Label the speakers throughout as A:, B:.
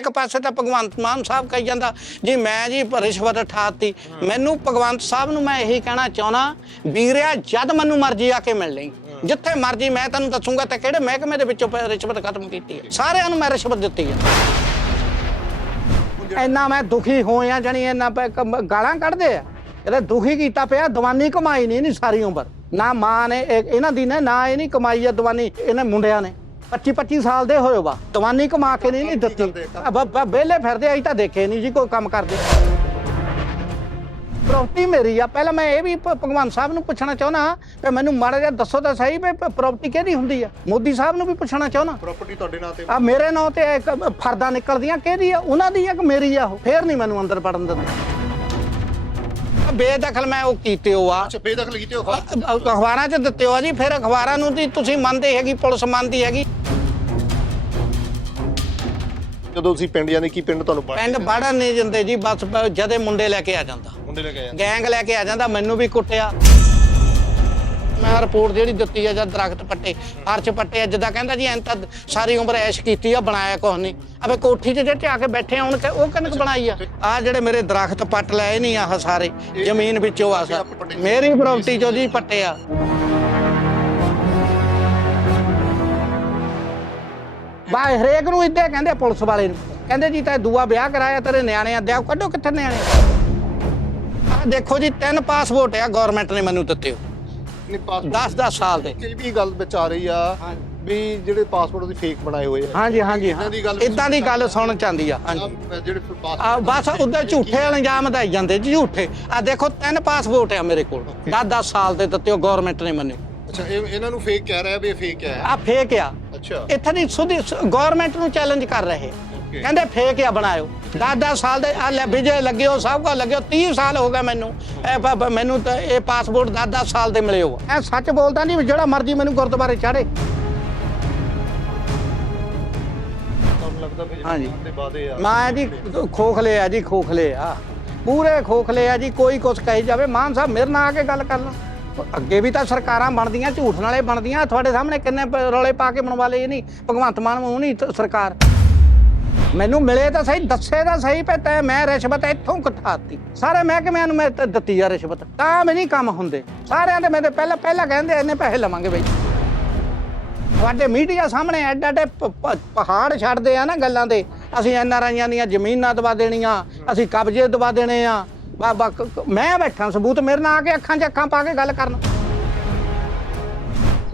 A: ਇੱਕ ਪਾਸੇ ਤਾਂ ਭਗਵੰਤ ਮਾਨ ਸਾਹਿਬ ਕਹੀ ਜਾਂਦਾ ਜੀ ਮੈਂ ਜੀ ਰਿਸ਼ਵਤ ਠਾਤੀ। ਮੈਨੂੰ ਭਗਵੰਤ ਸਾਹਿਬ ਨੂੰ ਮੈਂ ਇਹੀ ਕਹਿਣਾ ਚਾਹਣਾ ਵੀਰਿਆ ਜਦ ਮੈਨੂੰ ਮਰਜ਼ੀ ਆ ਕੇ ਮਿਲ ਲਈ। ਜਿੱਥੇ ਮਰਜ਼ੀ ਮੈਂ ਤੈਨੂੰ ਦੱਸੂਗਾ ਤੇ ਕਿਹੜੇ ਮਹਿਕਮੇ ਦੇ ਵਿੱਚੋਂ ਪ- ਰਿਸ਼ਵਤ ਖਤਮ ਕੀਤੀ ਹੈ? ਸਾਰਿਆਂ ਨੂੰ ਮੈਂ ਰਿਸ਼ਵਤ ਦਿੱਤੀ ਹੈ। ਇੰਨਾ ਮੈਂ ਦੁਖੀ ਹੋਇਆ ਜਾਣੀ ਇੰਨਾ ਪ- ਕ- ਗਾਲਾਂ ਕੱਢਦੇ ਆ। ਇਹਦੇ ਦੁਖੀ ਕੀਤਾ ਪਿਆ ਦਵਾਨੀ ਕਮਾਈ ਨਹੀਂ ਨਹੀਂ ਸਾਰੀ ਉਮਰ। ਨਾ ਮਾਂ ਨੇ ਇਹ- ਇਹਨਾਂ ਦੀ ਨੇ ਨਾ ਇਹ ਨਹੀਂ ਕਮਾਈ ਆ ਦਵਾਨੀ ਇਹਨੇ ਮੁੰਡਿਆਂ ਨੇ। 25 25 ਸਾਲ ਦੇ ਹੋਏ ਵਾ ਦਵਾਨੀ ਕਮਾ ਕੇ ਨਹੀਂ ਨਹੀਂ ਦਿੱਤੀ। ਵਿਹਲੇ ਫਿਰਦੇ ਅਸੀਂ ਤਾਂ ਦੇਖੇ ਨਹੀਂ ਜੀ ਕੋਈ ਕੰਮ ਕਰਦੇ। ਪ੍ਰਾਪਰਟੀ ਮੇਰੀ ਆ। ਪਹਿਲਾਂ ਮੈਂ ਇਹ ਵੀ ਭ- ਭਗਵਾਨ ਸਾਹਿਬ ਨੂੰ ਪੁੱਛਣਾ ਚਾਹੁੰਦਾ ਕਿ ਮੈਨੂੰ ਮਾੜਾ ਜਿਹਾ ਦੱਸੋ ਤਾਂ ਸਹੀ ਵੀ ਪ੍ਰਾਪਰਟੀ ਕਿਹਦੀ ਹੁੰਦੀ ਆ? ਮੋਦੀ ਸਾਹਿਬ ਨੂੰ ਵੀ ਪੁੱਛਣਾ ਚਾਹੁੰਦਾ।
B: ਪ੍ਰਾਪਰਟੀ ਤੁਹਾਡੇ ਨਾਂ ਤੇ
A: ਆ ਮੇਰੇ ਨਾਂ ਤੇ ਇੱਕ ਫਰਦਾ ਨਿਕਲਦੀਆਂ। ਕਿਹਦੀ ਆ? ਉਹਨਾਂ ਦੀ ਆ ਕਿ ਮੇਰੀ ਆ ਉਹ? ਫੇਰ ਨਹੀਂ ਮੈਨੂੰ ਅੰਦਰ ਵੜਨ ਦਿੰਦੇ। ਆ ਬੇਦਖਲ ਮੈਂ ਉਹ ਕੀਤੇ ਹੋ ਆ।
B: ਅੱਛਾ ਬੇਦਖਲ ਕੀਤੇ ਹੋ?
A: ਅ- ਅਖਬਾਰਾਂ 'ਚ ਦਿੱਤੇ ਹੋ ਜੀ। ਫਿਰ ਅਖਬਾਰਾਂ ਨੂੰ ਦੀ ਤੁਸੀਂ ਮੰਨਦੇ ਹੈਗੀ ਪੁਲਿਸ ਮੰਨਦੀ ਹੈਗੀ।
B: ਜਦੋਂ ਤੁਸੀਂ ਪਿੰਡ? ਜਾਂਦੇ ਕੀ ਪਿੰਡ ਤੁਹਾਨੂੰ ਬਾਹਰ
A: ਪਿੰਡ ਵੜਨ ਨਹੀਂ ਦਿੰਦੇ ਜੀ ਬਸ ਜਦੇ ਮੁੰਡੇ ਲੈ ਕੇ ਆ ਜਾਂਦਾ।
B: ਮੁੰਡੇ ਲੈ ਕੇ ਆਏ
A: ਗੈਂਗ ਲੈ ਕੇ ਆ ਜਾਂਦਾ ਮੈਨੂੰ ਵੀ ਕੁੱਟਿਆ। ਮੈਂ ਰਿਪੋਰਟ ਜਿਹੜੀ ਦਿੱਤੀ ਆ ਜਦ ਦਰਖਤ ਪੱਟੇ ਅਰਚ ਪੱਟੇ ਆ ਜਿੱਦਾਂ ਕਹਿੰਦਾ ਜੀ ਐਂ ਤਾਂ ਸਾਰੀ ਉਮਰ ਐਸ਼ ਕੀਤੀ ਆ ਬਣਾਇਆ ਕੁਛ ਨਹੀਂ। ਅਬੇ ਕੋਠੀ 'ਚ ਜਿਹੜੇ ਆ ਕੇ ਬੈਠੇ ਹੁਣ ਉਹ ਕਿੰਨਕ ਬਣਾਈ ਆ? ਆ ਜਿਹੜੇ ਮੇਰੇ ਦਰਖਤ ਪੱਟ ਲਏ ਨਹੀਂ ਆਹ ਸਾਰੇ ਜ਼ਮੀਨ ਵਿੱਚੋਂ ਆ ਸਾ ਮੇਰੀ ਪ੍ਰਾਪਰਟੀ 'ਚੋਂ ਜੀ ਪੱਟੇ ਆ। ਬਾ ਹਰੇਕ ਨੂੰ ਇੱਦਾਂ ਕਹਿੰਦੇ ਪੁਲਿਸ ਵਾਲੇ ਨੂੰ। ਕਹਿੰਦੇ ਜੀ ਤੈਂ ਦੂਆ ਵਿਆਹ ਕਰਾਇਆ ਤੇਰੇ ਨਿਆਣੇ ਆ ਕੱਢੋ ਕਿੱਥੇ ਨਿਆਣੇ ਆ? ਦੇਖੋ ਜੀ ਤਿੰਨ ਪਾਸਪੋਰਟ ਆ ਗਵਰਨਮੈਂਟ ਨੇ ਮੈਨੂੰ ਦਿੱਤੇ ਹੋ
B: ਨਹੀਂ ਪਾਸਪੋਰਟ
A: 10 10 ਸਾਲ ਦੇ।
B: ਇਹ ਵੀ ਗੱਲ ਵਿੱਚ ਆ ਰਹੀ ਆ ਵੀ ਜਿਹੜੇ ਪਾਸਪੋਰਟ ਉਹਦੀ ਫੇਕ ਬਣਾਏ ਹੋਏ ਆ।
A: ਹਾਂਜੀ ਹਾਂਜੀ
B: ਇੱਦਾਂ ਦੀ ਗੱਲ
A: ਇਦਾਂ ਦੀ ਗੱਲ ਸੁਣ ਚਾਂਦੀ ਆ ਹਾਂਜੀ।
B: ਜਿਹੜੇ
A: ਆ ਬਸ ਉਧਰ ਝੂਠੇ ਇਲਜ਼ਾਮ ਦਈ ਜਾਂਦੇ ਜੀ ਝੂਠੇ। ਆ ਦੇਖੋ ਤਿੰਨ ਪਾਸਪੋਰਟ ਆ ਮੇਰੇ ਕੋਲ। 10 10 ਸਾਲ ਦੇ ਦਿੱਤੇ ਹੋ ਗਵਰਨਮੈਂਟ ਨੇ ਮੈਨੂੰ।
B: ਅੱਛਾ ਇਹ ਇਹਨਾਂ ਨੂੰ ਫੇਕ ਕਹਿ ਰਿਹਾ ਵੀ ਇਹ ਫੇਕ ਹੈ
A: ਆ ਫੇਕ ਆ।
B: ਅੱਛਾ।
A: ਇੱਥੇ ਦੀ ਸੁਧੀ ਗਵਰਨਮੈਂਟ ਨੂੰ ਚੈਲੰਜ ਕਰ ਰਹੇ. ਕਹਿੰਦੇ ਫੇਕ ਆ ਬਣਾਇਓ। 10 10 ਸਾਲ ਦੇ ਆ ਲੈ ਵਿਜੇ ਲੱਗੇ ਹੋ ਸਭ ਕੋ ਲੱਗੇ ਹੋ 30 ਸਾਲ ਹੋ ਗਏ ਮੈਨੂੰ। ਇਹ ਮੈਨੂੰ ਤਾਂ ਇਹ ਪਾਸਪੋਰਟ 10 10 ਸਾਲ ਦੇ ਮਿਲੇ ਹੋ ਐ ਸੱਚ ਬੋਲਦਾ ਨਹੀਂ ਜਿਹੜਾ ਮਰਜ਼ੀ ਮੈਨੂੰ ਗੁਰਦੁਆਰੇ ਚਾੜੇ। ਹਾਂਜੀ। ਮਾਂ ਜੀ ਖੋਖਲੇ ਆ ਜੀ ਖੋਖਲੇ ਆ। ਪੂਰੇ ਖੋਖਲੇ ਆ ਜੀ ਕੋਈ ਕੁਛ ਕਹੀ ਜਾਵੇ। ਮਾਨ ਸਾਹਿਬ ਮੇਰੇ ਨਾਲ ਆ ਕੇ ਗੱਲ ਕਰ ਲਓ ਅੱਗੇ ਵੀ ਤਾਂ ਸਰਕਾਰਾਂ ਬਣਦੀਆਂ, ਝੂਠ ਨਾਲੇ ਬਣਦੀਆਂ। ਤੁਹਾਡੇ ਸਾਹਮਣੇ ਕਿੰਨੇ ਪ- ਰੌਲੇ ਪਾ ਕੇ ਬਣਵਾ ਲਏ ਨਹੀਂ ਭਗਵੰਤ ਮਾਨ ਨੂੰ ਨਹੀਂ ਤ- ਸਰਕਾਰ। ਮੈਨੂੰ ਮਿਲੇ ਤਾਂ ਸਹੀ, ਦੱਸੇ ਤਾਂ ਸਹੀ ਪਏ ਤੈ ਮੈਂ ਰਿਸ਼ਵਤ ਇੱਥੋਂ ਕਠਾਤੀ ਸਾਰੇ ਮਹਿਕਮਿਆਂ ਨੂੰ ਮੈਂ ਤ- ਦਿੱਤੀ ਆ ਰਿਸ਼ਵਤ। ਤਾਂ ਵੀ ਨਹੀਂ ਕੰਮ ਹੁੰਦੇ। ਸਾਰਿਆਂ ਦੇ ਮੈਂ ਮੇਰੇ ਪਹਿਲਾਂ ਪਹਿਲਾਂ ਕਹਿੰਦੇ ਇੰਨੇ ਪੈਸੇ ਲਵਾਂਗੇ ਬਈ। ਤੁਹਾਡੇ ਮੀਡੀਆ ਸਾਹਮਣੇ ਐਡੇ ਐਡੇ ਪ- ਪ- ਪਹਾੜ ਛੱਡਦੇ ਆ ਨਾ ਗੱਲਾਂ ਦੇ। ਅਸੀਂ ਐਨ ਆਰ ਆਈਆਂ ਦੀਆਂ ਜ਼ਮੀਨਾਂ ਦਵਾ ਦੇਣੀਆਂ, ਅਸੀਂ ਕਬਜ਼ੇ ਦਵਾ ਦੇਣੇ ਆ। ਬਾਬਾ ਕ- ਮੈਂ ਬੈਠਾ ਸਬੂਤ ਮੇਰੇ ਨਾਲ ਆ ਕੇ ਅੱਖਾਂ 'ਚ ਅੱਖਾਂ ਪਾ ਕੇ ਗੱਲ ਕਰਨ।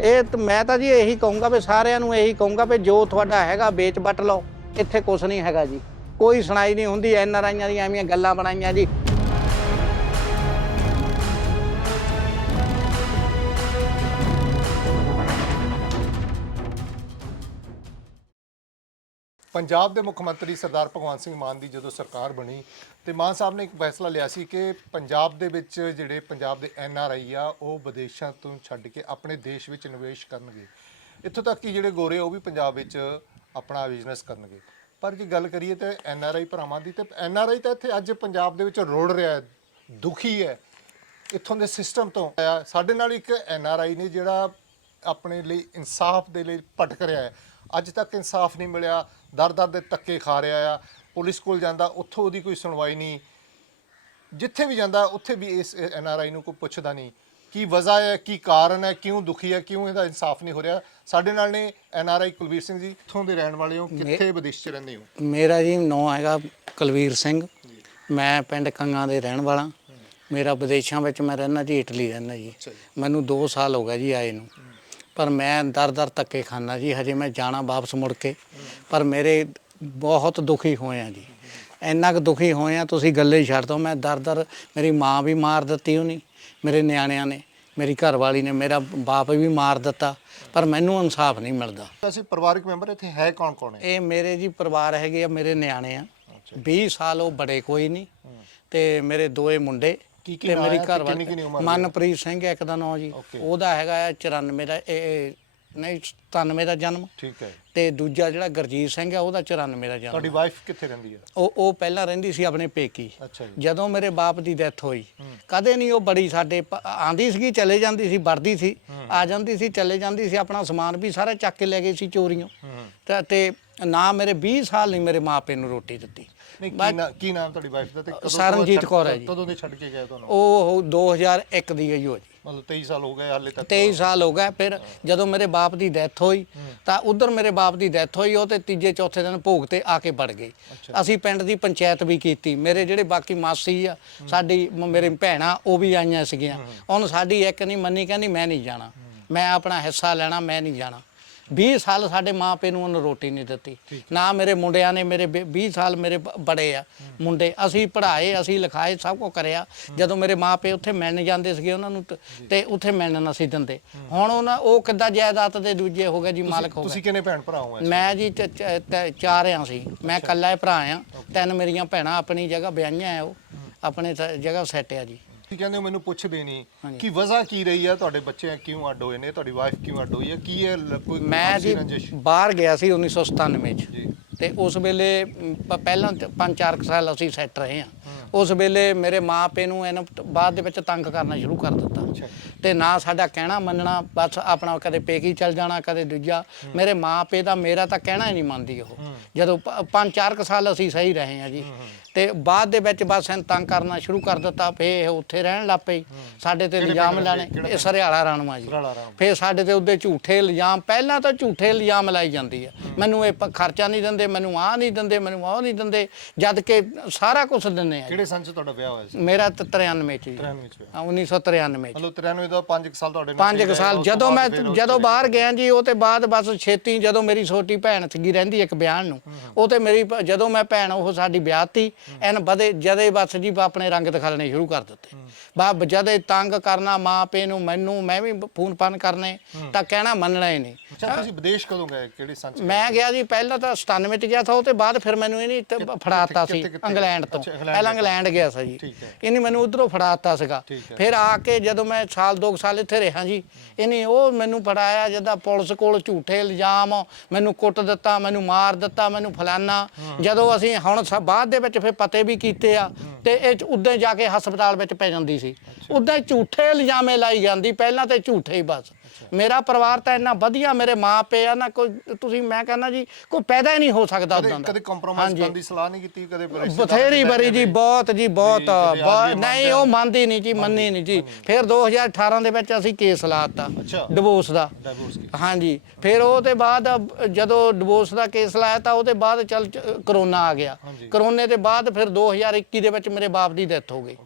A: ਇਹ ਤਾਂ- ਮੈਂ ਤਾਂ ਜੀ ਇਹੀ ਕਹੂੰਗਾ ਵੀ ਸਾਰਿਆਂ ਨੂੰ ਇਹੀ ਕਹੂੰਗਾ ਵੀ ਜੋ ਤੁਹਾਡਾ ਹੈਗਾ ਵੇਚ ਵੱਟ ਲਓ, ਇੱਥੇ ਕੁਝ ਨਹੀਂ ਹੈਗਾ ਜੀ। ਕੋਈ ਸੁਣਾਈ ਨਹੀਂ ਹੁੰਦੀ, ਐਨ ਆਰ ਆਈਆਂ ਦੀਆਂ ਐਵੇਂ ਗੱਲਾਂ ਬਣਾਈਆਂ ਜੀ।
B: ਪੰਜਾਬ ਦੇ ਮੁੱਖ ਮੰਤਰੀ ਸਰਦਾਰ ਭਗਵੰਤ ਸਿੰਘ ਮਾਨ ਦੀ ਜਦੋਂ ਸਰਕਾਰ ਬਣੀ ਤੇ ਮਾਨ ਸਾਹਿਬ ਨੇ ਇੱਕ ਫੈਸਲਾ ਲਿਆ ਸੀ ਕਿ ਪੰਜਾਬ ਦੇ ਵਿੱਚ ਜਿਹੜੇ ਪੰਜਾਬ ਦੇ ਐਨ ਆਰ ਆਈ ਆ, ਉਹ ਵਿਦੇਸ਼ਾਂ ਤੋਂ ਛੱਡ ਕੇ ਆਪਣੇ ਦੇਸ਼ ਵਿੱਚ ਨਿਵੇਸ਼ ਕਰਨਗੇ। ਇੱਥੋਂ ਤੱਕ ਕਿ ਜਿਹੜੇ ਗੋਰੇ ਆ, ਉਹ ਵੀ ਪੰਜਾਬ ਵਿੱਚ ਆਪਣਾ ਬਿਜ਼ਨਸ ਕਰਨਗੇ। ਪਰ ਜੇ ਗੱਲ ਕਰੀਏ ਤਾਂ ਐਨ ਆਰ ਆਈ ਭਰਾਵਾਂ ਦੀ, ਤੇ ਐਨ ਆਰ ਆਈ ਤਾਂ ਇੱਥੇ ਅੱਜ ਪੰਜਾਬ ਦੇ ਵਿੱਚ ਰੋੜ ਰਿਹਾ ਹੈ, ਦੁਖੀ ਹੈ। ਇੱਥੋਂ ਦੇ ਸਿਸਟਮ ਤੋਂ ਆਇਆ ਸਾਡੇ ਨਾਲ ਇੱਕ ਐਨ ਆਰ ਆਈ ਨੇ ਜਿਹੜਾ ਆਪਣੇ ਲਈ ਇਨਸਾਫ ਦੇ ਲਈ ਭਟਕ ਰਿਹਾ ਹੈ। ਅੱਜ ਤੱਕ ਇਨਸਾਫ ਨਹੀਂ ਮਿਲਿਆ ਦਰ ਦਰ ਦੇ ਧੱਕੇ ਖਾ ਰਿਹਾ ਆ। ਪੁਲਿਸ ਕੋਲ ਜਾਂਦਾ ਉੱਥੋਂ ਉਹਦੀ ਕੋਈ ਸੁਣਵਾਈ ਨਹੀਂ। ਜਿੱਥੇ ਵੀ ਜਾਂਦਾ ਉੱਥੇ ਵੀ ਇਸ ਐਨ ਆਰ ਆਈ ਨੂੰ ਕੋਈ ਪੁੱਛਦਾ ਨਹੀਂ। ਕੀ ਵਜ੍ਹਾ ਹੈ ਕੀ ਕਾਰਨ ਹੈ ਕਿਉਂ ਦੁਖੀ ਹੈ ਕਿਉਂ ਇਹਦਾ ਇਨਸਾਫ ਨਹੀਂ ਹੋ ਰਿਹਾ? ਸਾਡੇ ਨਾਲ ਨੇ N R I Kulveer Singh ji ਇੱਥੋਂ ਦੇ ਰਹਿਣ ਵਾਲੇ ਹੋ ਕਿੱਥੇ ਵਿਦੇਸ਼ 'ਚ ਰਹਿੰਦੇ ਹੋ?
A: ਮੇਰਾ ਜੀ ਨਾਂ ਹੈਗਾ ਕੁਲਵੀਰ ਸਿੰਘ। ਮੈਂ ਪਿੰਡ ਕੰਗਾ ਦੇ ਰਹਿਣ ਵਾਲਾ। ਮੇਰਾ ਵਿਦੇਸ਼ਾਂ ਵਿੱਚ ਮੈਂ ਰਹਿਣਾ ਜੀ ਇਟਲੀ ਰਹਿਣਾ ਜੀ। ਮੈਨੂੰ 2 ਸਾਲ ਹੋ ਗਏ ਜੀ ਆਏ ਨੂੰ। ਪਰ ਮੈਂ ਦਰ ਦਰ ਧੱਕੇ ਖਾਨਾ ਜੀ ਹਜੇ ਮੈਂ ਜਾਣਾ ਵਾਪਸ ਮੁੜ ਕੇ। ਪਰ ਮੇਰੇ ਬਹੁਤ ਦੁਖੀ ਹੋਏ ਆ ਜੀ। ਇੰਨਾ ਕੁ ਦੁਖੀ ਹੋਏ ਆ ਤੁਸੀਂ ਗੱਲੇ ਹੀ ਛੱਡ ਦੋ ਮੈਂ ਦਰ ਦਰ ਮੇਰੀ ਮਾਂ ਵੀ ਮਾਰ ਦਿੱਤੀ ਉਹਨੇ ਮੇਰੇ ਨਿਆਣਿਆਂ ਨੇ ਮੇਰੀ ਘਰ ਵਾਲੀ ਨੇ ਮੇਰਾ ਬਾਪ ਵੀ ਮਾਰ ਦਿੱਤਾ ਪਰ ਮੈਨੂੰ ਇਨਸਾਫ ਨਹੀਂ ਮਿਲਦਾ।
B: ਅਸੀਂ ਪਰਿਵਾਰਕ ਮੈਂਬਰ ਇੱਥੇ ਹੈ ਕੌਣ ਕੌਣ ਹੈ?
A: ਇਹ ਮੇਰੇ ਜੀ ਪਰਿਵਾਰ ਹੈਗੇ ਆ ਮੇਰੇ ਨਿਆਣੇ ਆ। 20 ਸਾਲ ਉਹ ਬੜੇ ਕੋਈ ਨਹੀਂ ਤੇ ਮੇਰੇ ਦੋਏ ਮੁੰਡੇ
B: ਕੀ ਕੀ
A: ਤੇ ਮੇਰੀ
B: ਆ?
A: ਘਰ
B: ਕਿੰਨੀ- ਕਿੰਨੀ ਉਮਰ
A: ਵਾਲੀ
B: ਦੇ?
A: ਮਨਪ੍ਰੀਤ ਸਿੰਘ ਇੱਕ ਦਾ ਨਾਂ ਜੀ. ਉਹਦਾ ਹੈਗਾ ਆ 94 ਦਾ ਇਹ- ਇਹ ਨਹੀਂ 97 ਦਾ ਜਨਮ।
B: ਠੀਕ ਹੈ।
A: ਤੇ ਦੂਜਾ ਜਿਹੜਾ ਗੁਰਜੀਤ ਸਿੰਘ ਆ ਉਹਦਾ 94 ਦਾ
B: ਤੁਹਾਡੀ
A: ਜਨਮ
B: ਵਾਈਫ ਕਿੱਥੇ ਰਹਿੰਦੀ ਹੈ
A: ਉਹ ਉਹ ਪਹਿਲਾਂ ਰਹਿੰਦੀ ਸੀ ਆਪਣੇ ਪੇਕੀ।
B: ਅੱਛਾ ਜੀ।
A: ਜਦੋਂ ਮੇਰੇ ਬਾਪ ਦੀ ਡੈਥ ਹੋਈ ਕਦੇ ਨਹੀਂ ਉਹ ਬੜੀ ਸਾਡੇ ਪ- ਆਂਦੀ ਸੀਗੀ ਚਲੇ ਜਾਂਦੀ ਸੀ ਵੜਦੀ ਸੀ ਆ ਜਾਂਦੀ ਸੀ ਚਲੇ ਜਾਂਦੀ ਸੀ ਆਪਣਾ ਸਮਾਨ ਵੀ ਸਾਰਾ ਚੱਕ ਕੇ ਲੈ ਗਈ ਸੀ ਚੋਰੀਆਂ
B: ਹੂੰ।
A: ਤੇ ਤੇ ਨਾ ਮੇਰੇ 20 ਸਾਲ ਨਹੀਂ ਮੇਰੇ ਮਾਪੇ ਨੂੰ ਰੋਟੀ ਦਿੱਤੀ।
B: ਨਹੀਂ ਕੀ ਨਾਮ ਕੀ ਨਾਮ ਤੁਹਾਡੀ ਵਾਈਫ ਦਾ ਤੇ ਕਦੋਂ ਤੋਂ
A: ਸਰਨਜੀਤ
B: ਛੱਡ-
A: ਕੌਰ ਹੈ ਜੀ।
B: ਕਦੋਂ ਦੇ ਛੱਡ ਕੇ ਗਏ ਤੁਹਾਨੂੰ?
A: ਉਹ 2001 ਦੀ ਗਈ ਹੋ ਜੀ।
B: ਮਤਲਬ 23 ਸਾਲ ਹੋ ਗਏ ਹਾਲੇ ਤੱਕ।
A: 23 ਸਾਲ ਹੋ ਗਏ ਫਿਰ ਜਦੋਂ ਮੇਰੇ ਬਾਪ ਦੀ ਡੈਥ ਹੋਈ ਤਾਂ ਉਧਰ ਮੇਰੇ ਬਾਪ ਦੀ ਡੈਥ ਹੋਈ ਉਹ ਤੇ ਤੀਜੇ ਚੌਥੇ ਦਿਨ ਭੋਗ ਤੇ ਆ ਕੇ ਵੜ ਗਏ। ਅਸੀਂ ਪਿੰਡ ਦੀ ਪੰਚਾਇਤ ਵੀ ਕੀਤੀ। ਮੇਰੇ ਜਿਹੜੇ ਬਾਕੀ ਮਾਸੀ ਆ ਸਾਡੀ ਮੇਰੇ ਭੈਣਾਂ ਉਹ ਵੀ ਆਈਆਂ ਸੀਗੀਆਂ। ਉਹਨ ਸਾਡੀ ਇੱਕ ਨਹੀਂ ਮੰਨੀ ਕਹਿੰਦੀ ਮੈਂ ਨਹੀਂ ਜਾਣਾ। ਮੈਂ ਆਪਣਾ ਹਿੱਸਾ ਲੈਣਾ ਮੈਂ ਨਹੀਂ ਜਾਣਾ। 20 ਸਾਲ ਸਾਡੇ ਮਾਪੇ ਨੂੰ ਉਹਨੂੰ ਰੋਟੀ ਨਹੀਂ ਦਿੱਤੀ। ਨਾ ਮੇਰੇ ਮੁੰਡਿਆਂ ਨੇ ਮੇਰੇ 20 ਸਾਲ ਮੇਰੇ ਬੜੇ ਆ ਮੁੰਡੇ। ਅਸੀਂ ਪੜ੍ਹਾਏ ਅਸੀਂ ਲਿਖਾਏ ਸਭ ਕੁਝ ਕਰਿਆ। ਜਦੋਂ ਮੇਰੇ ਮਾਪੇ ਉੱਥੇ ਮਿਲਣ ਜਾਂਦੇ ਸੀਗੇ ਉਹਨਾਂ ਨੂੰ ਤ- ਉੱਥੇ ਮਿਲਣ ਅਸੀਂ ਦਿੰਦੇ। ਹੁਣ ਉਹਨਾਂ ਉਹ ਕਿੱਦਾਂ ਜਾਇਦਾਦ ਦੇ ਦੂਜੇ ਹੋ ਗਏ ਜੀ ਮਾਲਕ ਹੋ ਗਏ।
B: ਤੁਸੀਂ ਕਿੰਨੇ ਭੈਣ ਭਰਾ ਹੋ
A: ਮੈਂ ਜੀ ਚਾਰ ਆ ਸੀ ਮੈਂ ਇਕੱਲਾ ਹੀ ਭਰਾ ਆ। ਤਿੰਨ ਮੇਰੀਆਂ ਭੈਣਾਂ ਆਪਣੀ ਜਗ੍ਹਾ ਵਿਆਹੀਆਂ ਆ ਉਹ। ਆਪਣੇ ਜਗ੍ਹਾ ਸੈੱਟ ਆ ਜੀ।
B: ਕੀ ਕਹਿੰਦੇ ਹੋ ਮੈਨੂੰ ਪੁੱਛਦੇ ਨਹੀਂ। ਕਿ ਵਜ੍ਹਾ ਕੀ ਰਹੀ ਆ? ਤੁਹਾਡੇ ਬੱਚੇ ਕਿਉਂ ਅੱਡ ਹੋਏ ਨੇ? ਤੁਹਾਡੀ ਵਾਈਫ ਕਿਉਂ ਅੱਡ ਹੋਈ ਹੈ ਕੀ ਹੈ ਕੋਈ
A: ਮੈਂ ਜੀ ਬਾਹਰ ਗਿਆ ਸੀ 1997 ਚ। ਤੇ ਉਸ ਵੇਲੇ ਪਹਿਲਾਂ ਤੇ ਪੰਜ ਚਾਰ ਕੁ ਸਾਲ ਅਸੀਂ ਸੈੱਟ ਰਹੇ ਹਾਂ। ਉਸ ਵੇਲੇ ਮੇਰੇ ਮਾਪੇ ਨੂੰ ਇਹਨਾਂ ਬਾਅਦ ਦੇ ਵਿੱਚ ਤੰਗ ਕਰਨਾ ਸ਼ੁਰੂ ਕਰ ਦਿੱਤਾ। ਤੇ ਨਾ ਸਾਡਾ ਕਹਿਣਾ ਮੰਨਣਾ ਬਸ ਆਪਣਾ ਕਦੇ ਪੇਕੀ ਚੱਲ ਜਾਣਾ ਕਦੇ ਦੂਜਾ। ਮੇਰੇ ਮਾਪੇ ਦਾ ਮੇਰਾ ਤਾਂ ਕਹਿਣਾ ਹੀ ਨਹੀਂ ਮੰਨਦੀ ਉਹ। ਜਦੋਂ ਪ- ਪੰਜ ਚਾਰ ਕੁ ਸਾਲ ਅਸੀਂ ਸਹੀ ਰਹੇ ਹਾਂ ਜੀ। ਤੇ ਬਾਅਦ ਦੇ ਵਿੱਚ ਬਸ ਇਹਨੂੰ ਤੰਗ ਕਰਨਾ ਸ਼ੁਰੂ ਕਰ ਦਿੱਤਾ ਫੇ ਇਹ ਉੱਥੇ ਰਹਿਣ ਲੱਗ ਪਈ। ਸਾਡੇ ਤੇ ਇਲਜ਼ਾਮ ਲਾਣੇ ਇਹ ਸਰਿਆਲਾ ਰਾਣਵਾ ਜੀ। ਫਿਰ ਸਾਡੇ ਤੇ ਉਹਦੇ ਝੂਠੇ ਇਲਜ਼ਾਮ ਪਹਿਲਾਂ ਤਾਂ ਝੂਠੇ ਇਲਜ਼ਾਮ ਲਾਈ ਜਾਂਦੀ ਹੈ। ਮੈਨੂੰ ਇਹ ਖਰਚਾ ਨਹੀਂ ਦਿੰਦੇ ਮੈਨੂੰ ਆਹ ਨਹੀਂ ਦਿੰਦੇ ਮੈਨੂੰ ਆਹ ਨਹੀਂ ਦਿੰਦੇ। ਜਦ ਕਿ ਸਾਰਾ ਕੁਝ ਦਿੰਦੇ ਆ।
B: ਕਿਹੜੇ ਸੰਨ ਚ ਤੁਹਾਡਾ ਵਿਆਹ ਹੋਇਆ ਸੀ?
A: ਮੇਰਾ ਤਾਂ 93 ਚ ਜੀ।
B: 93 ਚ ਹੋਇਆ।
A: ਹਾਂ, 1993 ਚ।
B: ਮਤਲਬ 93 ਦਾ 5 ਸਾਲ ਤੁਹਾਡੇ
A: ਪੰਜ ਕੁ ਸਾਲ
B: ਉਸ ਤੋਂ
A: ਜਦੋਂ ਮੈਂ
B: ਬਾਅਦ ਫਿਰ ਉਹ
A: ਜਦੋਂ ਬਾਹਰ ਗਿਆ ਜੀ ਉਹ ਤੇ ਬਾਅਦ ਬਸ ਛੇਤੀ ਜਦੋਂ ਮੇਰੀ ਛੋਟੀ ਭੈਣ ਸੀਗੀ ਰਹਿੰਦੀ ਇੱਕ ਬਿਆਨ ਨੂੰ ਉਹ ਤੇ ਮੇਰੀ ਭ- ਜਦੋਂ ਮੈਂ ਭੈਣ ਉਹ ਸਾਡੀ ਵਿਆਹਤੀ ਐਨ ਬਦੇ ਜਦੇ ਬਸ ਜੀ ਆਪਣੇ ਰੰਗ ਦਿਖਾਣੇ ਸ਼ੁਰੂ ਕਰ ਦਿੱਤੇ। ਬਾ ਜਦੇ ਤੰਗ ਕਰਨਾ ਮਾਂ ਪੇ ਨੂੰ ਮੈਨੂੰ ਮੈਂ ਵੀ ਫੋਨ ਫਾਨ ਕਰਨੇ ਤਾਂ ਕਹਿਣਾ ਮੰਨਣਾ ਹੀ ਨਹੀਂ।
B: ਅੱਛਾ ਤੁਸੀਂ ਵਿਦੇਸ਼ ਕਦੋਂ ਗਏ? ਕਿਹੜੇ ਸੰਨ ਚ ਗਏ?
A: ਮੈਂ ਗਿਆ ਜੀ ਪਹਿਲਾਂ ਤਾਂ 97 ਚ ਗਿਆ ਥਾ ਉਹ ਤੇ ਬਾਅਦ ਫਿਰ ਮੈਨੂੰ ਇਹਨੇ ਤੇ ਫੜਾਤਾ ਸੀ
B: ਕਿੱਥੇ- ਕਿੱਥੇ?
A: ਇੰਗਲੈਂਡ ਤੋਂ।
B: ਅੱਛਾ, ਇੰਗਲੈਂਡ
A: ਪਹਿਲਾਂ ਇੰਗਲੈਂਡ ਗਿਆ ਸੀ ਜੀ।
B: ਠੀਕ ਹੈ।
A: ਇਹਨੇ ਮੈਨੂੰ ਉਧਰੋਂ ਫੜਾਤਾ ਸੀਗਾ।
B: ਠੀਕ ਹੈ।
A: ਫਿਰ ਆ ਕੇ ਜਦੋਂ ਮੈਂ ਸਾਲ ਦੋ ਕੁ ਸਾਲ ਇੱਥੇ ਰਿਹਾ ਜੀ। ਇਹਨੇ ਉਹ ਮੈਨੂੰ ਫੜਾਇਆ ਜਦਾਂ ਪੁਲਿਸ ਕੋਲ ਝੂਠੇ ਇਲਜ਼ਾਮ, ਮੈਨੂੰ ਕੁੱਟ ਦਿੱਤਾ, ਮੈਨੂੰ ਮਾਰ ਦਿੱਤਾ, ਮੈਨੂੰ ਫਲਾਨਾ। ਜਦੋਂ ਅਸੀਂ ਹੁਣ ਸ- ਬਾਅਦ ਦੇ ਵਿੱਚ ਫਿਰ ਪਤੇ ਵੀ ਕੀਤੇ ਆ ਤੇ ਇਹ ਚ ਉਦਾਂ ਜਾ ਕੇ ਹਸਪਤਾਲ ਵਿੱਚ ਪੈ ਜਾਂਦੀ ਸੀ। ਉਦਾਂ ਝੂਠੇ ਇਲਜ਼ਾਮੇ ਲਾਈ ਜਾਂਦੀ, ਪਹਿਲਾਂ ਤੇ ਝੂਠੇ ਹੀ ਬਸ। ਮੇਰਾ ਪਰਿਵਾਰ ਤਾਂ ਇੰਨਾ ਵਧੀਆ ਮੇਰੇ ਮਾਂ ਪਿਓ ਆ ਨਾ ਕੋਈ ਤੁਸੀਂ ਮੈਂ ਕਹਿੰਦਾ ਜੀ ਕੋਈ ਪੈਦਾ ਹੀ ਨਹੀਂ ਹੋ ਸਕਦਾ
B: ਕਦੇ
A: ਉਦਾਂ ਦਾ।
B: ਕਦੇ ਕੰਪਰੋਮਾਈਜ਼ ਕਰਨ ਦੀ ਸਲਾਹ ਨਹੀਂ ਕੀਤੀ ਕਦੇ
A: ਬਥੇਰੀ ਬਰੀ ਜੀ
B: ਬਹਿ
A: ਬਹੁਤ ਜੀ ਬਹੁਤ ਨਹੀਂ ਉਹ ਮੰਨਦੀ ਨਹੀਂ ਜੀ ਮੰਨੀ ਨਹੀਂ ਜੀ। ਫਿਰ 2018 ਦੇ ਵਿੱਚ ਅਸੀਂ ਕੇਸ ਲਾਤਾ। ਡਿਵੋਰਸ ਦਾ। ਹਾਂਜੀ। ਫਿਰ ਉਹ ਤੇ ਬਾਅਦ ਜਦੋਂ ਡਿਵੋਰਸ ਦਾ ਕੇਸ ਲਾਇਆ ਤਾਂ ਉਹਦੇ ਬਾਅਦ ਚੱਲ ਕਰੋਨਾ ਆ ਗਿਆ। ਕਰੋਨੇ ਦੇ ਬਾਅਦ ਫਿਰ 2021 ਦੇ ਵਿੱਚ ਮੇਰੇ ਬਾਪ ਦੀ ਡੈਥ ਹੋ ਗਈ।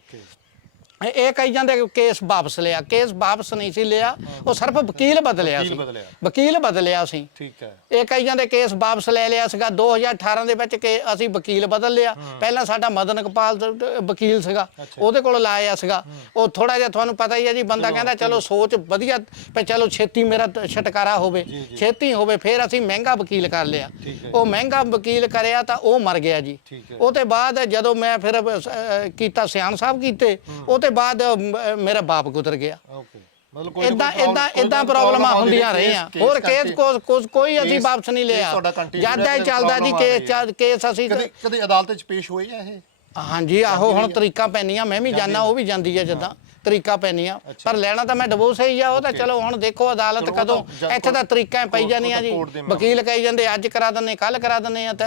A: ਇਹ- ਕਹੀ ਜਾਂਦੇ ਕਿ ਕੇਸ ਵਾਪਸ ਲਿਆ ਕੇਸ ਵਾਪਸ ਨਹੀਂ ਸੀ ਲਿਆ ਉਹ ਸਿਰਫ ਵਕੀਲ ਬਦਲਿਆ ਸੀ।
B: ਬਦਲਿਆ।
A: ਵਕੀਲ ਬਦਲਿਆ ਸੀ।
B: ਠੀਕ ਹੈ।
A: ਇਹ ਕਹੀ ਜਾਂਦੇ ਕੇਸ ਵਾਪਸ ਲੈ ਲਿਆ ਸੀਗਾ 2018 ਦੇ ਵਿੱਚ ਕਿ ਅਸੀਂ ਵਕੀਲ ਬਦਲ ਲਿਆ। ਪਹਿਲਾਂ ਸਾਡਾ ਮਦਨ ਕਪਾਲ ਦ- ਦ- ਵਕੀਲ ਸੀਗਾ ਉਹਦੇ ਕੋਲ ਲਾਇਆ ਸੀਗਾ। ਉਹ ਥੋੜਾ ਜਿਹਾ ਤੁਹਾਨੂੰ ਪਤਾ ਹੀ ਹੈ ਜੀ ਬੰਦਾ ਕਹਿੰਦਾ ਚਲੋ। ਸੋਚ ਵਧੀਆ ਪਰ ਚਲੋ ਛੇਤੀ ਮੇਰਾ ਤ- ਛੁਟਕਾਰਾ ਹੋਵੇ। ਛੇਤੀ ਹੋਵੇ ਫਿਰ ਅਸੀਂ ਮਹਿੰਗਾ ਵਕੀਲ ਕਰ ਲਿਆ।
B: ਠੀਕ ਹੈ।
A: ਉਹ ਮਹਿੰਗਾ ਵਕੀਲ ਕਰਿਆ ਤਾਂ ਉਹ ਮਰ ਗਿਆ ਜੀ।
B: ਠੀਕ ਹੈ।
A: ਉਹ ਤੇ ਬਾਅਦ ਜਦੋਂ ਮੈਂ ਫਿਰ ਅਹ, ਕੀਤਾ ਸਿਆਣ ਸਾਹਿਬ ਕੀਤੇ ਉਹ ਤੇ ਬਾਅਦ ਅਹ, ਮੇਰਾ ਬਾਪ ਗੁਜ਼ਰ ਗਿਆ।
B: ਓਕੇ ਮਤਲਬ ਕੋਈ
A: ਇਦਾਂ ਇਦਾਂ ਪ੍ਰੋਬਲਮਾਂ ਹੁੰਦੀਆਂ
B: ਰਹੀ,
A: ਰਹੀਆਂ। ਹੋਰ
B: ਕੇਸ
A: ਕੋਸ ਕੋਈ ਅਸੀਂ ਵਾਪਸ ਨਹੀਂ ਲਿਆ।
B: ਤੁਹਾਡਾ continue
A: ਚੱਲਦਾ ਜੀ
B: problem ਆ
A: ਕੇਸ ਚੱਲ- ਕੇਸ ਅਸੀਂ
B: ਕਦੇ ਕਦੇ ਅਦਾਲਤ 'ਚ ਪੇਸ਼ ਹੋਏ ਆ ਇਹ?
A: ਹਾਂਜੀ ਆਹੋ ਹੁਣ ਤਰੀਕਾ ਪੈਣੀਆਂ ਮੈਂ ਵੀ ਜਾਣਾ ਉਹ ਵੀ ਜਾਂਦੀ ਹੈ ਜਦਾਂ। ਤਰੀਕਾ ਪੈਣੀਆਂ ਪਰ ਲੈਣਾ ਤਾਂ ਮੈਂ ਡਿਵੋਰਸ ਹੀ ਆ ਉਹ ਤਾਂ ਚਲੋ ਹੁਣ ਦੇਖੋ ਅਦਾਲਤ ਕਦੋਂ ਇੱਥੇ ਤਾਂ ਤਰੀਕਾਂ ਪਈ ਜਾਣੀਆਂ ਜੀ। ਵਕੀਲ ਕਹੀ ਜਾਂਦੇ ਅੱਜ ਕਰਾ ਦਿੰਦੇ ਕੱਲ ਕਰਾ ਦਿੰਦੇ ਆ ਤੇ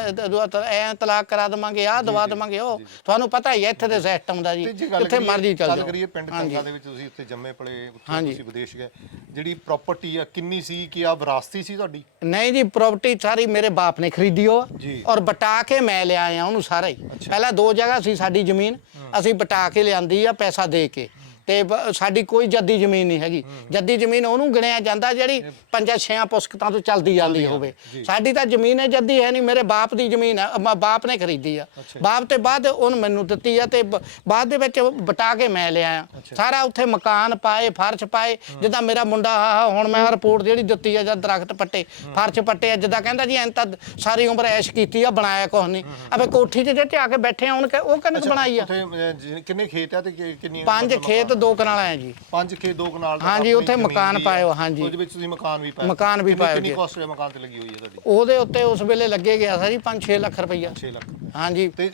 A: ਐ ਤਲਾਕ ਕਰਾ ਦੇਵਾਂਗੇ ਆਹ ਦਵਾ ਦੇਵਾਂਗੇ ਉਹ ਤੁਹਾਨੂੰ ਪਤਾ ਹੀ ਇੱਥੇ ਦੇ ਸਿਸਟਮ ਦਾ ਜੀ
B: ਗੱਲ
A: ਜਿੱਥੇ ਮਰਜ਼ੀ ਚੱਲ
B: ਗੱਲ
A: ਜਾਓ।
B: ਕਰੀਏ ਪਿੰਡ। ਚੰਗਾ ਦੇ ਵਿੱਚ ਤੁਸੀਂ ਉੱਥੇ ਜੰਮੇ ਪਲੇ ਉੱਥੇ। ਤੁਸੀਂ ਵਿਦੇਸ਼ ਗਏ। ਜਿਹੜੀ ਪ੍ਰਾਪਰਟੀ ਆ ਕਿੰਨੀ ਸੀ ਕਿ ਆ ਵਿਰਾਸਤੀ ਸੀ ਤੁਹਾਡੀ?
A: ਨਹੀਂ ਜੀ ਪ੍ਰਾਪਰਟੀ ਸਾਰੀ ਮੇਰੇ ਬਾਪ ਨੇ ਖਰੀਦੀ ਉਹ। ਔਰ ਬਟਾ ਕੇ ਮੈਂ ਲਿਆਇਆ ਉਹਨੂੰ ਸਾਰਾ। ਹੀ ਪਹਿਲਾਂ ਦੋ ਜਗ੍ਹਾ ਸੀ ਸਾਡੀ ਜ਼ਮੀਨ ਅਸੀਂ ਬਟਾ ਕੇ ਲਿਆਂਦੀ ਆ ਪੈਸਾ ਦੇ ਕੇ। ਤੇ ਸਾਡੀ ਕੋਈ ਜੱਦੀ ਜ਼ਮੀਨ ਨਹੀਂ ਹੈਗੀ। ਜੱਦੀ ਜ਼ਮੀਨ ਉਹਨੂੰ ਗਿਣਿਆ ਜਾਂਦਾ ਜਿਹੜੀ ਪੰਜਾਂ ਛੇਆਂ ਪੁਸਤਕਾਂ ਤੋਂ ਚੱਲਦੀ ਜਾਂਦੀ ਹੋਵੇ। ਸਾਡੀ ਤਾਂ ਜ਼ਮੀਨ ਹੈ ਜੱਦੀ ਹੈ ਨਹੀਂ ਮੇਰੇ ਬਾਪ ਦੀ ਜ਼ਮੀਨ ਹੈ ਬਾਪ ਨੇ ਖਰੀਦੀ ਆ। ਬਾਪ ਤੇ ਬਾਅਦ ਉਹਨ ਮੈਨੂੰ ਦਿੱਤੀ ਆ ਤੇ ਬਾਅਦ ਦੇ ਵਿੱਚ ਬਟਾ ਕੇ ਮੈਂ ਲਿਆਇਆ ਸਾਰਾ ਉੱਥੇ ਮਕਾਨ ਪਾਏ ਫਰਸ਼ ਪਾਏ ਜਿੱਦਾਂ ਮੇਰਾ ਮੁੰਡਾ ਹੁਣ ਮੈਂ ਰਿਪੋਰਟ ਜਿਹੜੀ ਦਿੱਤੀ ਆ ਜਦ ਦਰਖਤ ਪੱਟੇ ਫਰਸ਼ ਪੱਟੇ ਆ, ਜਿੱਦਾਂ ਕਹਿੰਦਾ ਜੀ ਐਂ ਤਾਂ ਸਾਰੀ ਉਮਰ ਐਸ਼ ਕੀਤੀ ਆ ਬਣਾਇਆ ਕੁਛ ਨਹੀਂ। ਅਬੇ ਕੋਠੀ 'ਚ ਜੇ ਆ ਕੇ ਬੈਠੇ ਆ ਕਿ- ਉਹ ਕਿੰਨੇ ਕੁ ਬਣਾਈ ਆ?
B: ਕਿੰਨੇ ਖੇਤ ਆ ਤੇ ਕਿ- ਕਿੰਨੀਆਂ
A: ਪੰਜ ਖੇਤ ਦੋ ਕਨਾਲਾਂ ਆ ਜੀ।
B: ਪੰਜ ਖੇਤ ਦੋ ਕਨਾਲ ਦਾ
A: ਹਾਂਜੀ, ਉੱਥੇ ਮਕਾਨ
B: ਆ।
A: ਹੋਏ, ਹਾਂਜੀ।
B: ਉਹਦੇ ਵਿੱਚ ਤੁਸੀਂ ਮਕਾਨ ਵੀ ਪਾਇਆ
A: ਮਕਾਨ ਵੀ ਪਾਏ
B: ਕਿੰਨੀ। ਕੋਸਟ ਮਕਾਨ ਤੇ ਲੱਗੀ ਹੋਈ ਹੈ ਤੁਹਾਡੀ?
A: ਉਹਦੇ ਉੱਤੇ ਉਸ ਵੇਲੇ ਲੱਗੇ ਗਿਆ ਸੀ ਜੀ 5-6 ਲੱਖ ਰੁਪਈਆ।
B: 6 ਲੱਖ।
A: ਹਾਂਜੀ।
B: ਤੇ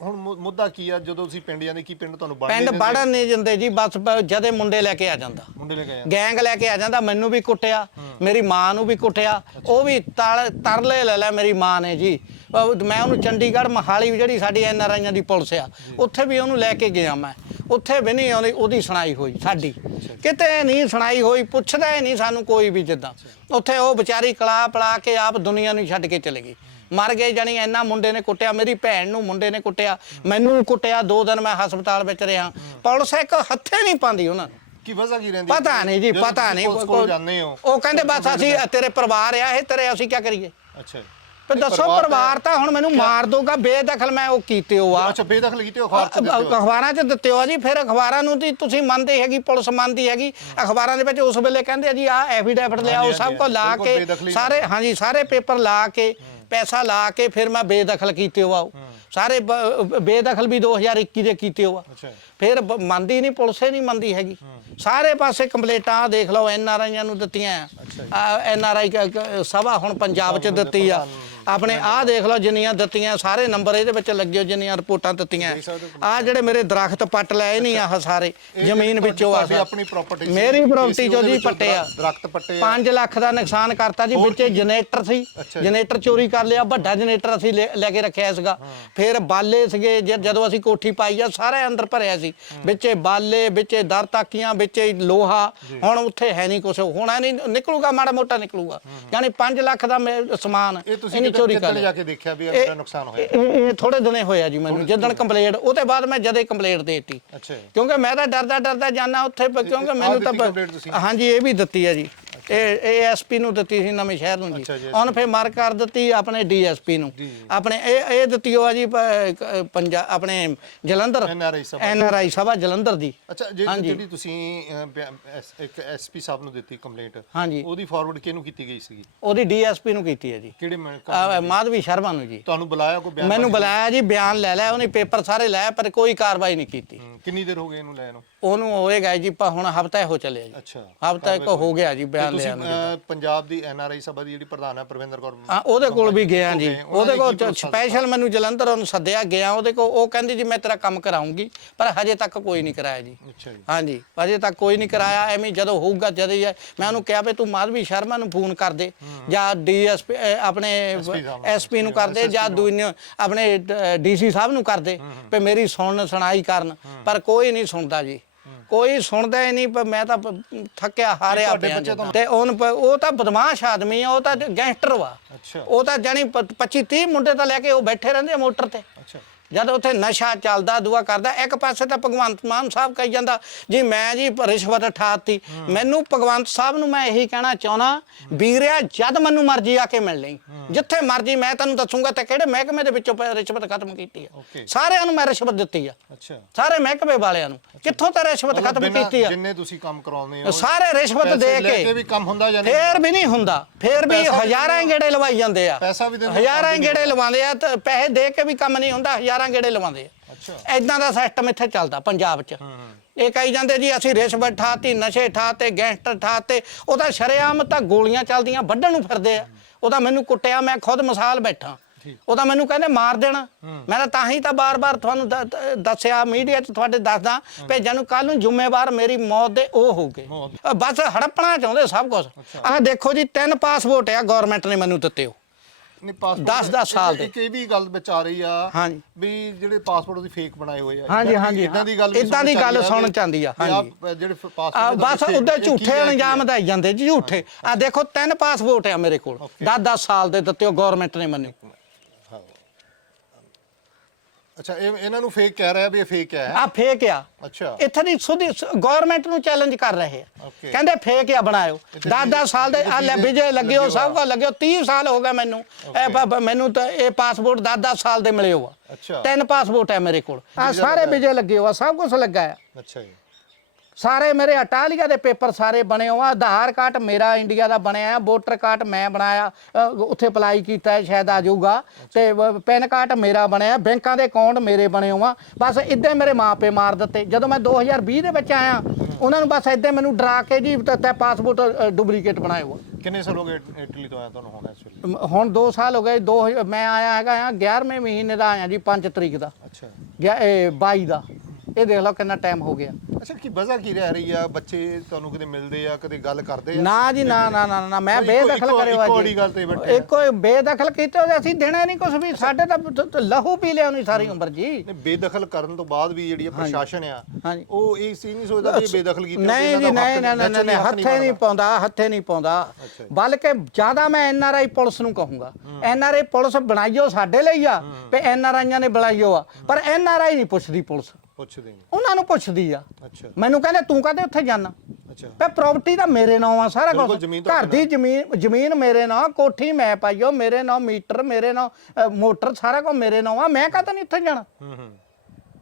B: ਹੁਣ ਮੁੱਦਾ ਕੀ ਆ? ਜਦੋਂ ਤੁਸੀਂ ਪਿੰਡ ਜਾਂਦੇ ਕੀ ਪਿੰਡ ਤੁਹਾਨੂੰ ਬਣਨੇ
A: ਪਿੰਡ? ਵੜਨ ਨਹੀਂ ਦਿੰਦੇ ਜੀ ਬਸ ਜਦੇ ਮੁੰਡੇ ਲੈ ਕੇ ਆ ਜਾਂਦਾ।
B: ਮੁੰਡੇ ਲੈ ਕੇ ਆਏ
A: ਗੈਂਗ ਲੈ ਕੇ ਆ ਜਾਂਦਾ ਮੈਨੂੰ ਵੀ ਕੁੱਟਿਆ ਮੇਰੀ ਮਾਂ ਨੂੰ ਵੀ ਕੁੱਟਿਆ ਉਹ ਵੀ ਤਰਲੇ ਲੈ ਲੈ ਮੇਰੀ ਮਾਂ ਨੇ ਜੀ। ਮੈਂ ਉਹਨੂੰ ਚੰਡੀਗੜ੍ਹ ਮਹਾਲੀ ਵੀ ਜਿਹੜੀ ਸਾਡੀ ਐਨ ਆਰ ਆਈਆਂ ਦੀ ਪੁਲਿਸ ਆ ਉੱਥੇ ਵੀ ਉਹਨੂੰ ਲੈ ਕੇ ਗਿਆ ਮੈਂ। ਉੱਥੇ ਵੀ ਨਹੀਂ ਉਹਦੀ ਉਹਦੀ ਸੁਣਾਈ ਹੋਈ ਸਾਡੀ। ਕਿਤੇ ਨਹੀਂ ਸੁਣਾਈ ਹੋਈ ਪੁੱਛਦਾ ਹੀ ਨਹੀਂ ਸਾਨੂੰ ਕੋਈ ਵੀ ਜਿੱਦਾਂ। ਉੱਥੇ ਉਹ ਵਿਚਾਰੀ ਕਲਾ ਪਲਾ ਕੇ ਆਪ ਦੁਨੀਆ ਨੂੰ ਛੱਡ ਕੇ ਚਲੇ ਗਈ। ਮਰ ਗਏ ਜਾਣੀ ਇੰਨਾ ਮੁੰਡੇ ਨੇ ਕੁੱਟਿਆ ਮੇਰੀ ਭੈਣ ਨੂੰ ਮੁੰਡੇ ਨੇ ਕੁੱਟਿਆ ਮੈਨੂੰ ਕੁੱਟਿਆ ਦੋ ਦਿਨ ਮੈਂ ਹਸਪਤਾਲ ਵਿੱਚ ਰਿਹਾ। ਪੁਲਿਸ ਇੱਕ ਹੱਥੇ ਨਹੀਂ ਪਾਉਂਦੀ ਉਹਨਾਂ ਨੂੰ।
B: ਕੀ ਵਜ੍ਹਾ ਕੀ ਰਹਿੰਦੀ?
A: ਪਤਾ ਨਹੀਂ ਜੀ ਪਤਾ ਨਹੀਂ। ਉਹ ਕਹਿੰਦੇ ਬਸ ਅਸੀਂ ਤੇਰੇ ਪਰਿਵਾਰ ਆ ਇਹ ਤੇਰੇ ਅਸੀਂ ਕੀ ਕਰੀਏ?
B: ਅੱਛਾ ਨਹੀਂ,
A: ਦੱਸੋ
B: ਪਰਿਵਾਰ
A: ਤਾਂ ਹੁਣ ਮੈਨੂੰ ਮਾਰ ਦੋਗਾ ਬੇਦਖਲ ਮੈਂ ਉਹ ਕੀਤੇ ਹੋ ਆ
B: ਅੱਛਾ ਬੇਦਖਲ ਕੀਤੇ ਹੋ ਅਖਬਾਰ ਚ ਦਿੱਤੇ ਹੋ।
A: ਜੀ ਫਿਰ ਅਖਬਾਰਾਂ ਨੂੰ ਤੇ ਤੁਸੀਂ ਮੰਨਦੇ ਹੈਗੀ ਪੁਲਿਸ ਮੰਨਦੀ ਹੈਗੀ। ਅਖਬਾਰਾਂ ਦੇ ਵਿੱਚ ਉਸ ਵੇਲੇ ਕਹਿੰਦੇ ਆ ਜੀ ਆ ਐਫੀਡੈਵਿਟ ਲਿਆਓ ਸਭ ਕੁਝ ਲਾ ਕੇ ਸਾਰੇ ਹਾਂਜੀ ਸਾਰੇ ਪੇਪਰ ਲਾ ਕੇ ਪੈਸਾ ਲਾ ਕੇ ਫਿਰ ਮੈਂ ਬੇਦਖਲ ਕੀਤੇ ਹੋ ਆ ਸਾਰੇ ਬੇਦਖਲ ਵੀ 2021 ਦੇ ਕੀਤੇ ਹੋ ਆ। ਫਿਰ ਮੰਨਦੀ ਨਹੀਂ ਪੁਲਿਸੇ ਨਹੀਂ ਮੰਨਦੀ ਹੈਗੀ। ਸਾਰੇ ਪਾਸੇ ਕੰਪਲੇਂਟਾਂ ਦੇਖ ਲਓ ਐਨ ਆਰ ਆਈਆਂ ਨੂੰ ਦਿੱਤੀਆਂ ਐਨ ਆਰ ਆਈ ਸਭਾ ਹੁਣ ਪੰਜਾਬ 'ਚ ਦਿੱਤੀ ਆ। ਆਪਣੇ ਆਹ ਦੇਖ ਲਓ ਜਿੰਨੀਆਂ ਦਿੱਤੀਆਂ ਸਾਰੇ ਨੰਬਰ ਇਹਦੇ ਵਿੱਚ ਲੱਗੇ ਹੋਏ, ਜਿੰਨੀਆਂ ਰਿਪੋਰਟਾਂ ਦਿੱਤੀਆਂ। ਆ ਜਿਹੜੇ ਮੇਰੇ ਦਰਖਤ ਪੱਟ ਲਏ ਨਹੀਂ ਆਹ ਸਾਰੇ ਜ਼ਮੀਨ ਵਿੱਚੋਂ ਆ
B: ਆਪਣੀ ਪ੍ਰਾਪਰਟੀ
A: ਮੇਰੀ ਪ੍ਰਾਪਰਟੀ ਚੋਂ ਜੀ ਪੱਟੇ ਆ।
B: ਦਰਖਤ ਪੱਟੇ ਆ।
A: 5 ਲੱਖ ਦਾ ਨੁਕਸਾਨ ਕਰਤਾ ਜੀ ਵਿੱਚੇ ਜਨਰੇਟਰ ਸੀ। ਜਨਰੇਟਰ ਚੋਰੀ ਕਰ ਲਿਆ ਵੱਡਾ ਜਨਰੇਟਰ ਅਸੀਂ ਲੈ ਕੇ ਰੱਖਿਆ ਸੀਗਾ। ਫਿਰ ਬਾਲੇ ਸੀਗੇ ਜਦੋਂ ਅਸੀਂ ਕੋਠੀ ਪਾਈ ਆ ਸਾਰੇ ਅੰਦਰ ਭਰਿਆ ਸੀ। ਵਿੱਚੇ ਬਾਲੇ ਵਿੱਚੇ ਦਰ ਤਾਕੀਆਂ ਵਿੱਚੇ ਲੋਹਾ। ਹੁਣ ਉੱਥੇ ਹੈ ਨਹੀਂ ਕੁਝ ਹੋਣਾ ਨਹੀਂ ਨਿਕਲੂਗਾ ਮਾੜਾ ਮੋਟਾ ਨਿਕਲੂਗਾ। ਯਾਨੀ 5 ਲੱਖ ਦਾ ਸਮਾਨ
B: ਇਹ ਤੁਸੀਂ
A: ਚੋਰੀ ਕਰ
B: ਜਾ ਕੇ ਦੇਖਿਆ ਵੀ
A: ਇਹ-
B: ਇਹਦਾ ਨੁਕਸਾਨ ਹੋਇਆ।
A: ਇਹ ਥੋੜੇ ਦਿਨੇ ਹੋਇਆ ਜੀ ਮੈਨੂੰ ਜਦੋਂ ਕੰਪਲੇਂਟ ਉਹਦੇ ਬਾਅਦ ਮੈਂ ਜਦੇ ਕੰਪਲੇਂਟ ਦੇਤੀ।
B: ਅੱਛਾ ਜੀ।
A: ਕਿਉਂਕਿ ਮੈਂ ਤਾਂ ਡਰਦਾ ਡਰਦਾ ਜਾਣਾ ਉੱਥੇ ਕਿਉਂਕਿ ਮੈਨੂੰ
B: ਦਿੱਤੀ
A: ਤਾਂ ਹਾਂਜੀ ਇਹ ਵੀ ਦਿੱਤੀ ਹੈ ਜੀ। ਇਹ ਇਹ ਐਸਪੀ ਨੂੰ ਦਿੱਤੀ ਸੀ ਨਵੇਂ ਸ਼ਹਿਰ ਨੂੰ ਜੀ। ਉਹਨ ਫੇਰ ਮਾਰ ਕਰ ਦਿੱਤੀ ਆਪਣੇ ਡੀਐਸਪੀ ਨੂੰ। ਆਪਣੇ ਇਹ ਇਹ ਦਿੱਤੀ ਹੋਆ ਜੀ ਪੰਜਾਬ ਆਪਣੇ ਜਲੰਧਰ। ਐਨਆਰਆਈ ਸਭਾ। ਜਲੰਧਰ ਦੀ।
B: ਅੱਛਾ। ਜਿਹੜੀ ਤੁਸੀਂ ਇੱਕ ਐਸਪੀ ਸਾਹਿਬ ਨੂੰ ਦਿੱਤੀ ਕੰਪਲੇਂਟ ਉਹਦੀ ਫਾਰਵਰਡ ਕਿਹਨੂੰ ਕੀਤੀ ਗਈ ਸੀਗੀ?
A: ਉਹਦੀ ਡੀਐਸਪੀ ਨੂੰ ਕੀਤੀ ਹੈ ਜੀ।
B: ਕਿਹੜੇ
A: ਮਾਧਵੀ ਸ਼ਰਮਾ ਨੂੰ ਜੀ।
B: ਤੁਹਾਨੂੰ ਬੁਲਾਇਆ ਕੋਈ ਬਿਆਨ
A: ਮੈਨੂੰ ਬੁਲਾਇਆ ਜੀ ਬਿਆਨ ਲੈ ਲਿਆ ਉਹਨੇ ਪੇਪਰ ਸਾਰੇ ਲੈ ਪਰ ਕੋਈ ਕਾਰਵਾਈ ਨਹੀਂ ਕੀਤੀ।
B: ਕਿੰਨੀ ਦੇਰ ਹੋ ਗਈ ਇਹਨੂੰ ਲੈ ਨੂੰ?
A: ਉਹਨੂੰ ਹੋਏਗਾ ਜੀ ਪਰ ਹੁਣ ਹਫਤਾ ਹੋ ਚੱਲਿਆ ਜੀ।
B: ਅੱਛਾ।
A: ਹਫਤਾ ਇੱਕ ਹੋ ਗਿਆ ਜੀ
B: ਤੇ
A: ਬਿਆਨ ਲਿਆ ਨੂੰ
B: ਪੰਜਾਬ ਦੀ ਐਨਆਰਆਈ ਸਭਾ ਦੀ ਜਿਹੜੀ ਪ੍ਰਧਾਨ ਹੈ ਪ੍ਰਵਿੰਦਰ ਕੌਰ
A: ਹਾਂ ਉਹਦੇ ਕੋਲ ਵੀ ਗਿਆ ਜੀ। ਉਹਦੇ ਕੋਲ ਸਪੈਸ਼ਲ ਮੈਨੂੰ ਜਲੰਧਰ ਉਹਨੂੰ ਸੱਦਿਆ ਗਿਆ ਉਹਦੇ ਕੋਲ। ਉਹ ਕਹਿੰਦੀ ਜੀ ਮੈਂ ਤੇਰਾ ਕੰਮ ਕਰਾਉਂਗੀ ਪਰ ਹਜੇ ਤੱਕ ਕੋਈ ਨਹੀਂ ਕਰਾਇਆ ਜੀ।
B: ਅੱਛਾ ਜੀ।
A: ਹਾਂਜੀ ਹਜੇ ਤੱਕ ਕੋਈ ਨਹੀਂ ਕਰਾਇਆ ਐਵੇਂ ਜਦੋਂ ਹੋਊਗਾ ਜਦ ਹੀ ਹੈ। ਮੈਂ ਉਹਨੂੰ ਕਿਹਾ ਵੀ ਤੂੰ ਮਾਧਵੀ ਸ਼ਰਮਾ ਨੂੰ ਫੋਨ ਕਰ ਦੇ ਜਾਂ ਡੀਐਸਪੀ ਆਪਣੇ
B: ਨੂੰ,
A: ਐਸਪੀ ਨੂੰ ਕਰ ਦੇ ਜਾਂ ਨੂੰ। ਆਪਣੇ ਡੀਸੀ ਸਾਹਿਬ ਨੂੰ ਕਰ ਦੇ ਵੀ ਮੇਰੀ ਸੁਣਨ ਸੁਣਾਈ ਕਰਨ। ਪਰ ਕੋਈ ਨਹੀਂ ਸੁਣਦਾ ਜੀ। ਕੋਈ ਸੁਣਦਾ ਹੀ ਨਹੀਂ ਪਰ ਮੈਂ ਤਾਂ ਪ- ਥੱਕਿਆ ਹਾਰਿਆ ਪਿਆ ਜਿੱਦਾਂ। ਤੇ ਉਹਨ ਪ- ਉਹ ਤਾਂ ਬਦਮਾਸ਼ ਆਦਮੀ ਆ ਉਹ ਤਾਂ ਗੈਂਗਸਟਰ ਵਾ।
B: ਅੱਛਾ।
A: ਉਹ ਤਾਂ ਜਾਨੀ 25 30 ਮੁੰਡੇ ਤਾਂ ਲੈ ਕੇ ਉਹ ਬੈਠੇ ਰਹਿੰਦੇ ਆ ਮੋਟਰ ਤੇ।
B: ਅੱਛਾ।
A: ਜਦ ਉੱਥੇ ਨਸ਼ਾ ਚੱਲਦਾ ਦੁਆ ਕਰਦਾ ਇੱਕ ਪਾਸੇ ਤਾਂ ਭਗਵੰਤ ਮਾਨ ਸਾਹਿਬ ਕਹੀ ਜਾਂਦਾ ਜੀ ਮੈਂ ਜੀ ਰਿਸ਼ਵਤ ਠਾਤੀ। ਮੈਨੂੰ ਭਗਵੰਤ ਸਾਹਿਬ ਨੂੰ ਮੈਂ ਇਹੀ ਕਹਿਣਾ ਚਾਹਣਾ ਵੀਰਿਆ ਜਦ ਮੈਨੂੰ ਮਰਜ਼ੀ ਆ ਕੇ ਮਿਲ ਲਈ। ਜਿੱਥੇ ਮਰਜ਼ੀ ਮੈਂ ਤੈਨੂੰ ਦੱਸੂਗਾ ਤੇ ਕਿਹੜੇ ਮਹਿਕਮੇ ਦੇ ਵਿੱਚੋਂ ਰਿਸ਼ਵਤ ਖਤਮ ਕੀਤੀ ਆ. ਸਾਰਿਆਂ ਨੂੰ ਮੈਂ ਰਿਸ਼ਵਤ ਦਿੱਤੀ ਆ।
B: ਅੱਛਾ।
A: ਸਾਰੇ ਮਹਿਕਮੇ ਵਾਲਿਆਂ ਨੂੰ। ਕਿੱਥੋਂ ਤੇ ਰਿਸ਼ਵਤ ਖਤਮ ਕੀਤੀ ਆ?
B: ਜਿੰਨੇ ਤੁਸੀਂ ਕੰਮ ਕਰਾਉਂਦੇ ਹੋ
A: ਸਾਰੇ ਰਿਸ਼ਵਤ ਦੇ ਕੇ।
B: ਵੀ ਕੰਮ ਹੁੰਦਾ ਜਾਂ ਨਹੀਂ
A: ਫੇਰ ਵੀ ਨਹੀਂ ਹੁੰਦਾ। ਫੇਰ ਵੀ ਹਜ਼ਾਰਾਂ ਗੇੜੇ ਲਵਾਈ ਜਾਂਦੇ ਆ।
B: ਪੈਸਾ ਵੀ ਦਿੰਦੇ,
A: ਹਜ਼ਾਰਾਂ ਗੇੜੇ ਲਵਾਉਂਦੇ ਆ ਤੇ ਪੈਸੇ ਦੇ ਕੇ ਵੀ ਕੰਮ ਨਹੀਂ ਹੁੰਦਾ। ਹਜ਼ਾਰਾਂ ਗੇੜੇ ਲਵਾਉਂਦੇ ਆ।
B: ਅੱਛਾ।
A: ਐਦਾਂ ਦਾ ਸਿਸਟਮ ਇੱਥੇ ਚੱਲਦਾ ਪੰਜਾਬ 'ਚ। ਇਹ ਕਹੀ ਜਾਂਦੇ ਜੀ ਅਸੀਂ ਰਿਸ਼ਵਤ ਠਾਤੀ ਨਸ਼ੇ ਠਾਤੇ ਗੈਂਗਸਟਰ ਠਾਤੇ ਉਹ ਤਾਂ ਸ਼ਰੇਆਮ ਤਾਂ ਗੋਲੀਆਂ ਚੱਲਦੀਆਂ ਵੱਢਣ ਨੂੰ ਫਿਰਦੇ ਆ। ਉਹ ਤਾਂ ਮੈਨੂੰ ਕੁੱਟਿਆ ਮੈਂ ਖੁਦ ਮਿਸਾਲ ਬੈਠਾ। ਉਹ ਤਾਂ ਮੈਨੂੰ ਕਹਿੰਦੇ ਮਾਰ ਦੇਣਾ। ਮੈਂ ਤਾਂ ਤਾਂ ਹੀ ਤਾਂ ਬਾਰ-ਬਾਰ ਤੁਹਾਨੂੰ ਦੱਸਿਆ ਮੀਡੀਆ 'ਚ ਤੁਹਾਡੇ ਦੱਸਦਾ ਭੇਜਣ ਨੂੰ ਕੱਲ ਨੂੰ ਜ਼ਿੰਮੇਵਾਰ ਮੇਰੀ ਮੌਤ ਦੇ ਉਹ ਹੋਊਗੇ ਅ, ਬਸ ਹੜੱਪਣਾ ਚਾਹੁੰਦੇ ਸਭ ਕੁਝ ਆਹ ਦੇਖੋ ਜੀ ਤਿੰਨ ਪਾਸਪੋਰਟ ਆ ਗਵਰਨਮੈਂਟ ਨੇ ਮੈਨੂੰ ਦਿੱਤੇ ਹੋ
B: ਨਹੀਂ ਪਾਸਪੋਰਟ
A: ਦਸ- ਦਸ ਸਾਲ ਦੇ।
B: ਇੱਕ ਇਹ ਵੀ ਗੱਲ ਵਿੱਚ ਆ ਰਹੀ ਆ
A: ਹਾਂਜੀ।
B: ਵੀ ਜਿਹੜੇ ਪਾਸਪੋਰਟ ਉਹਦੀ ਫੇਕ ਬਣਾਏ ਹੋਏ ਆ।
A: ਹਾਂਜੀ, ਹਾਂਜੀ,
B: ਏਦਾਂ ਦੀ ਗੱਲ ਵੀ
A: ਏਦਾਂ ਦੀ ਗੱਲ
B: ਚ ਆਈ
A: ਸੁਣਨ
B: ਵੀ-
A: ਚ ਆਉਂਦੀ ਆ, ਹਾਂਜੀ।
B: ਜਿਹੜੇ
A: ਆ
B: ਪਾਸਪੋਰਟ
A: ਬਸ ਉਹਦੇ ਝੂਠੇ ਇਲਜ਼ਾਮ ਦਾ ਜਾਂਦੇ ਜੀ ਝੂਠੇ। ਆ ਦੇਖੋ ਤਿੰਨ ਪਾਸਪੋਰਟ ਆ ਮੇਰੇ ਕੋਲ। 10-10 ਸਾਲ ਦੇ ਦਿੱਤੇ ਗਵਰਨਮੈਂਟ ਨੇ ਮੈਨੂੰ।
B: ਅੱਛਾ ਇਹ ਇਹਨਾਂ ਨੂੰ ਫੇਕ ਕਹਿ ਰਿਹਾ ਵੀ ਇਹ ਫੇਕ ਹੈ।
A: ਆ ਫੇਕ ਆ।
B: ਅੱਛਾ।
A: ਇੱਥੇ ਦੀ ਸੁਧੀ ਗਵਰਨਮੈਂਟ ਨੂੰ ਚੈਲੰਜ ਕਰ ਰਹੇ ਆ।
B: Okay.
A: ਕਹਿੰਦੇ ਫੇਕ ਆ ਬਣਾਇਓ। 10-10 ਸਾਲ ਦੇ ਆ ਲੈ ਵਿਜੇ ਲੱਗੇ ਹੋ ਸਭ ਕੋ ਲੱਗੇ ਹੋ 30 ਸਾਲ ਹੋ ਗਏ ਮੈਨੂੰ। ਇਹ ਬ- ਬ- ਮੈਨੂੰ ਤਾਂ ਇਹ ਪਾਸਪੋਰਟ 10-10 ਸਾਲ ਦੇ ਮਿਲੇ ਹੋ ਆ।
B: ਅੱਛਾ।
A: ਤਿੰਨ ਪਾਸਪੋਰਟ ਹੈ ਮੇਰੇ ਕੋਲ। ਆ ਸਾਰੇ ਵਿਜੇ ਲੱਗੇ ਹੋ ਆ ਸਭ ਕੁਝ ਲੱਗਾ ਆ
B: ਅੱਛਾ ਜੀ।
A: ਸਾਰੇ ਮੇਰੇ ਅਟਾਲੀਆ ਦੇ ਪੇਪਰ ਸਾਰੇ ਬਣੇ ਹੋ ਆ। ਆਧਾਰ ਕਾਰਡ ਮੇਰਾ ਇੰਡੀਆ ਦਾ ਬਣਿਆ ਹੈ ਵੋਟਰ ਕਾਰਡ ਮੈਂ ਬਣਾਇਆ। ਅ, ਉੱਥੇ ਅਪਲਾਈ ਕੀਤਾ ਹੈ ਸ਼ਾਇਦ ਆ ਜਾਊਗਾ। ਤੇ ਵ- ਪੈਨ ਕਾਰਡ ਮੇਰਾ ਬਣਿਆ ਬੈਂਕਾਂ ਦੇ ਅਕਾਊਂਟ ਮੇਰੇ ਬਣੇ ਹੋ ਆ। ਬਸ ਇਦਾਂ ਮੇਰੇ ਮਾਪੇ ਮਾਰ ਦਿੱਤੇ। ਜਦੋਂ ਮੈਂ 2020 ਦੇ ਵਿੱਚ ਆਇਆ ਉਹਨਾਂ ਨੂੰ ਬਸ ਇਦਾਂ ਮੈਨੂੰ ਡਰਾ ਕੇ ਜੀ ਤੇ ਪਾਸਪੋਰਟ ਡੁਪਲੀਕੇਟ ਬਣਾਏ ਹੋ
B: ਕਿੰਨੇ ਸਾਲ ਹੋ ਗਏ ਇਟਲੀ ਤੋਂ ਆਇਆ ਤੁਹਾਨੂੰ ਹੁਣ ਵੇਲੇ?
A: ਮ- ਹੁਣ 2 ਸਾਲ ਹੋ ਗਏ। ਦੋ ਮੈਂ ਆਇਆ ਹੈਗਾ ਆ 11ਵੇਂ ਮਹੀਨੇ ਦਾ ਆਇਆ ਜੀ 5 ਤਰੀਕ ਦਾ।
B: ਅੱਛਾ।
A: ਗਿਆ ਇਹ 22 ਦਾ। ਇਹ ਦੇਖ ਲਓ ਕਿੰਨਾ ਟਾਈਮ ਹੋ ਗਿਆ।
B: ਅੱਛਾ ਕੀ ਵਜ੍ਹਾ ਕੀ ਰਹਿ ਰਹੀ ਆ? ਬੱਚੇ ਤੁਹਾਨੂੰ ਕਿਤੇ ਮਿਲਦੇ ਆ ਕਦੇ ਗੱਲ ਕਰਦੇ ਆ?
A: ਨਾ ਜੀ ਨਾ ਨਾ ਨਾ ਨਾ ਮੈਂ ਬੇਦਖਲ
B: ਇੱਕੋ-
A: ਕਰਿਓ
B: ਇੱਕੋ
A: ਜੀ
B: ਗੱਲ ਤੇ ਬੈਠੇ ਆ।
A: ਇੱਕੋ ਬੇਦਖਲ ਕੀਤੇ ਹੋਏ ਅਸੀਂ ਦੇਣਾ ਨਹੀਂ ਕੁਝ ਵੀ। ਸਾਡੇ ਤਾਂ ਲਹੂ ਪੀ ਲਿਆ ਉਹਨੇ ਸਾਰੀ ਉਮਰ ਜੀ।
B: ਨੇ ਬੇਦਖਲ ਕਰਨ ਤੋਂ ਬਾਅਦ ਵੀ ਜਿਹੜੀ ਪ੍ਰਸ਼ਾਸਨ ਆ ਉਹ ਇਹ ਸੀ ਨਹੀਂ ਸੋਚਦਾ ਇਹ ਬੇਦਖਲ ਕੀਤੀ
A: ਨਹੀਂ ਜੀ ਨਹੀਂ ਨਹੀਂ ਨਹੀਂ ਨਹੀਂ ਹੱਥੇ ਨਹੀਂ ਪਾਉਂਦਾ ਹੱਥੇ ਨਹੀਂ ਪਾਉਂਦਾ।
B: ਜੀ।
A: ਬਲਕਿ ਜ਼ਿਆਦਾ ਮੈਂ ਐਨ ਆਰ ਆਈ ਪੁਲਿਸ ਨੂੰ ਕਹੂੰਗਾ। ਐਨ ਆਰ ਆਈ ਪੁਲਿਸ ਬਣਾਈਓ ਸਾਡੇ ਲਈ ਆ ਤੇ ਐਨ ਆਰ ਆਈਆਂ ਨੇ ਬਣਾਈਓ ਆ। ਪਰ ਐਨ ਆਰ ਆਈ ਨਹੀਂ ਪੁੱਛਦੀ ਪੁਲਿਸ।
B: ਪੁੱਛਦੇ ਨੇ
A: ਉਹਨਾਂ ਨੂੰ ਪੁੱਛਦੀ ਆ।
B: ਅੱਛਾ।
A: ਮੈਨੂੰ ਕਹਿੰਦੇ ਤੂੰ ਕਾਹਦੇ ਉੱਥੇ ਜਾਣਾ
B: ਅੱਛਾ।
A: ਤੇ ਪ੍ਰਾਪਰਟੀ ਤਾਂ ਮੇਰੇ ਨਾਂ ਆ ਸਾਰਾ
B: ਬਿਲਕੁਲ,
A: ਕੁਝ
B: ਜ਼ਮੀਨ ਤਾਂ
A: ਘਰ ਦੀ ਜ਼ਮੀਨ ਜ਼ਮੀਨ ਮੇਰੇ ਨਾਂ ਕੋਠੀ ਮੈਂ ਪਾਈਓ ਮੇਰੇ ਨਾਂ ਮੀਟਰ ਮੇਰੇ ਨਾਂ ਅ, ਮੋਟਰ ਸਾਰਾ ਕੁਝ ਮੇਰੇ ਨਾਂ ਆ। ਮੈਂ ਕਾਹਤੇ ਨਹੀਂ ਉੱਥੇ ਜਾਣਾ?
B: ਹੂੰ ਹੂੰ।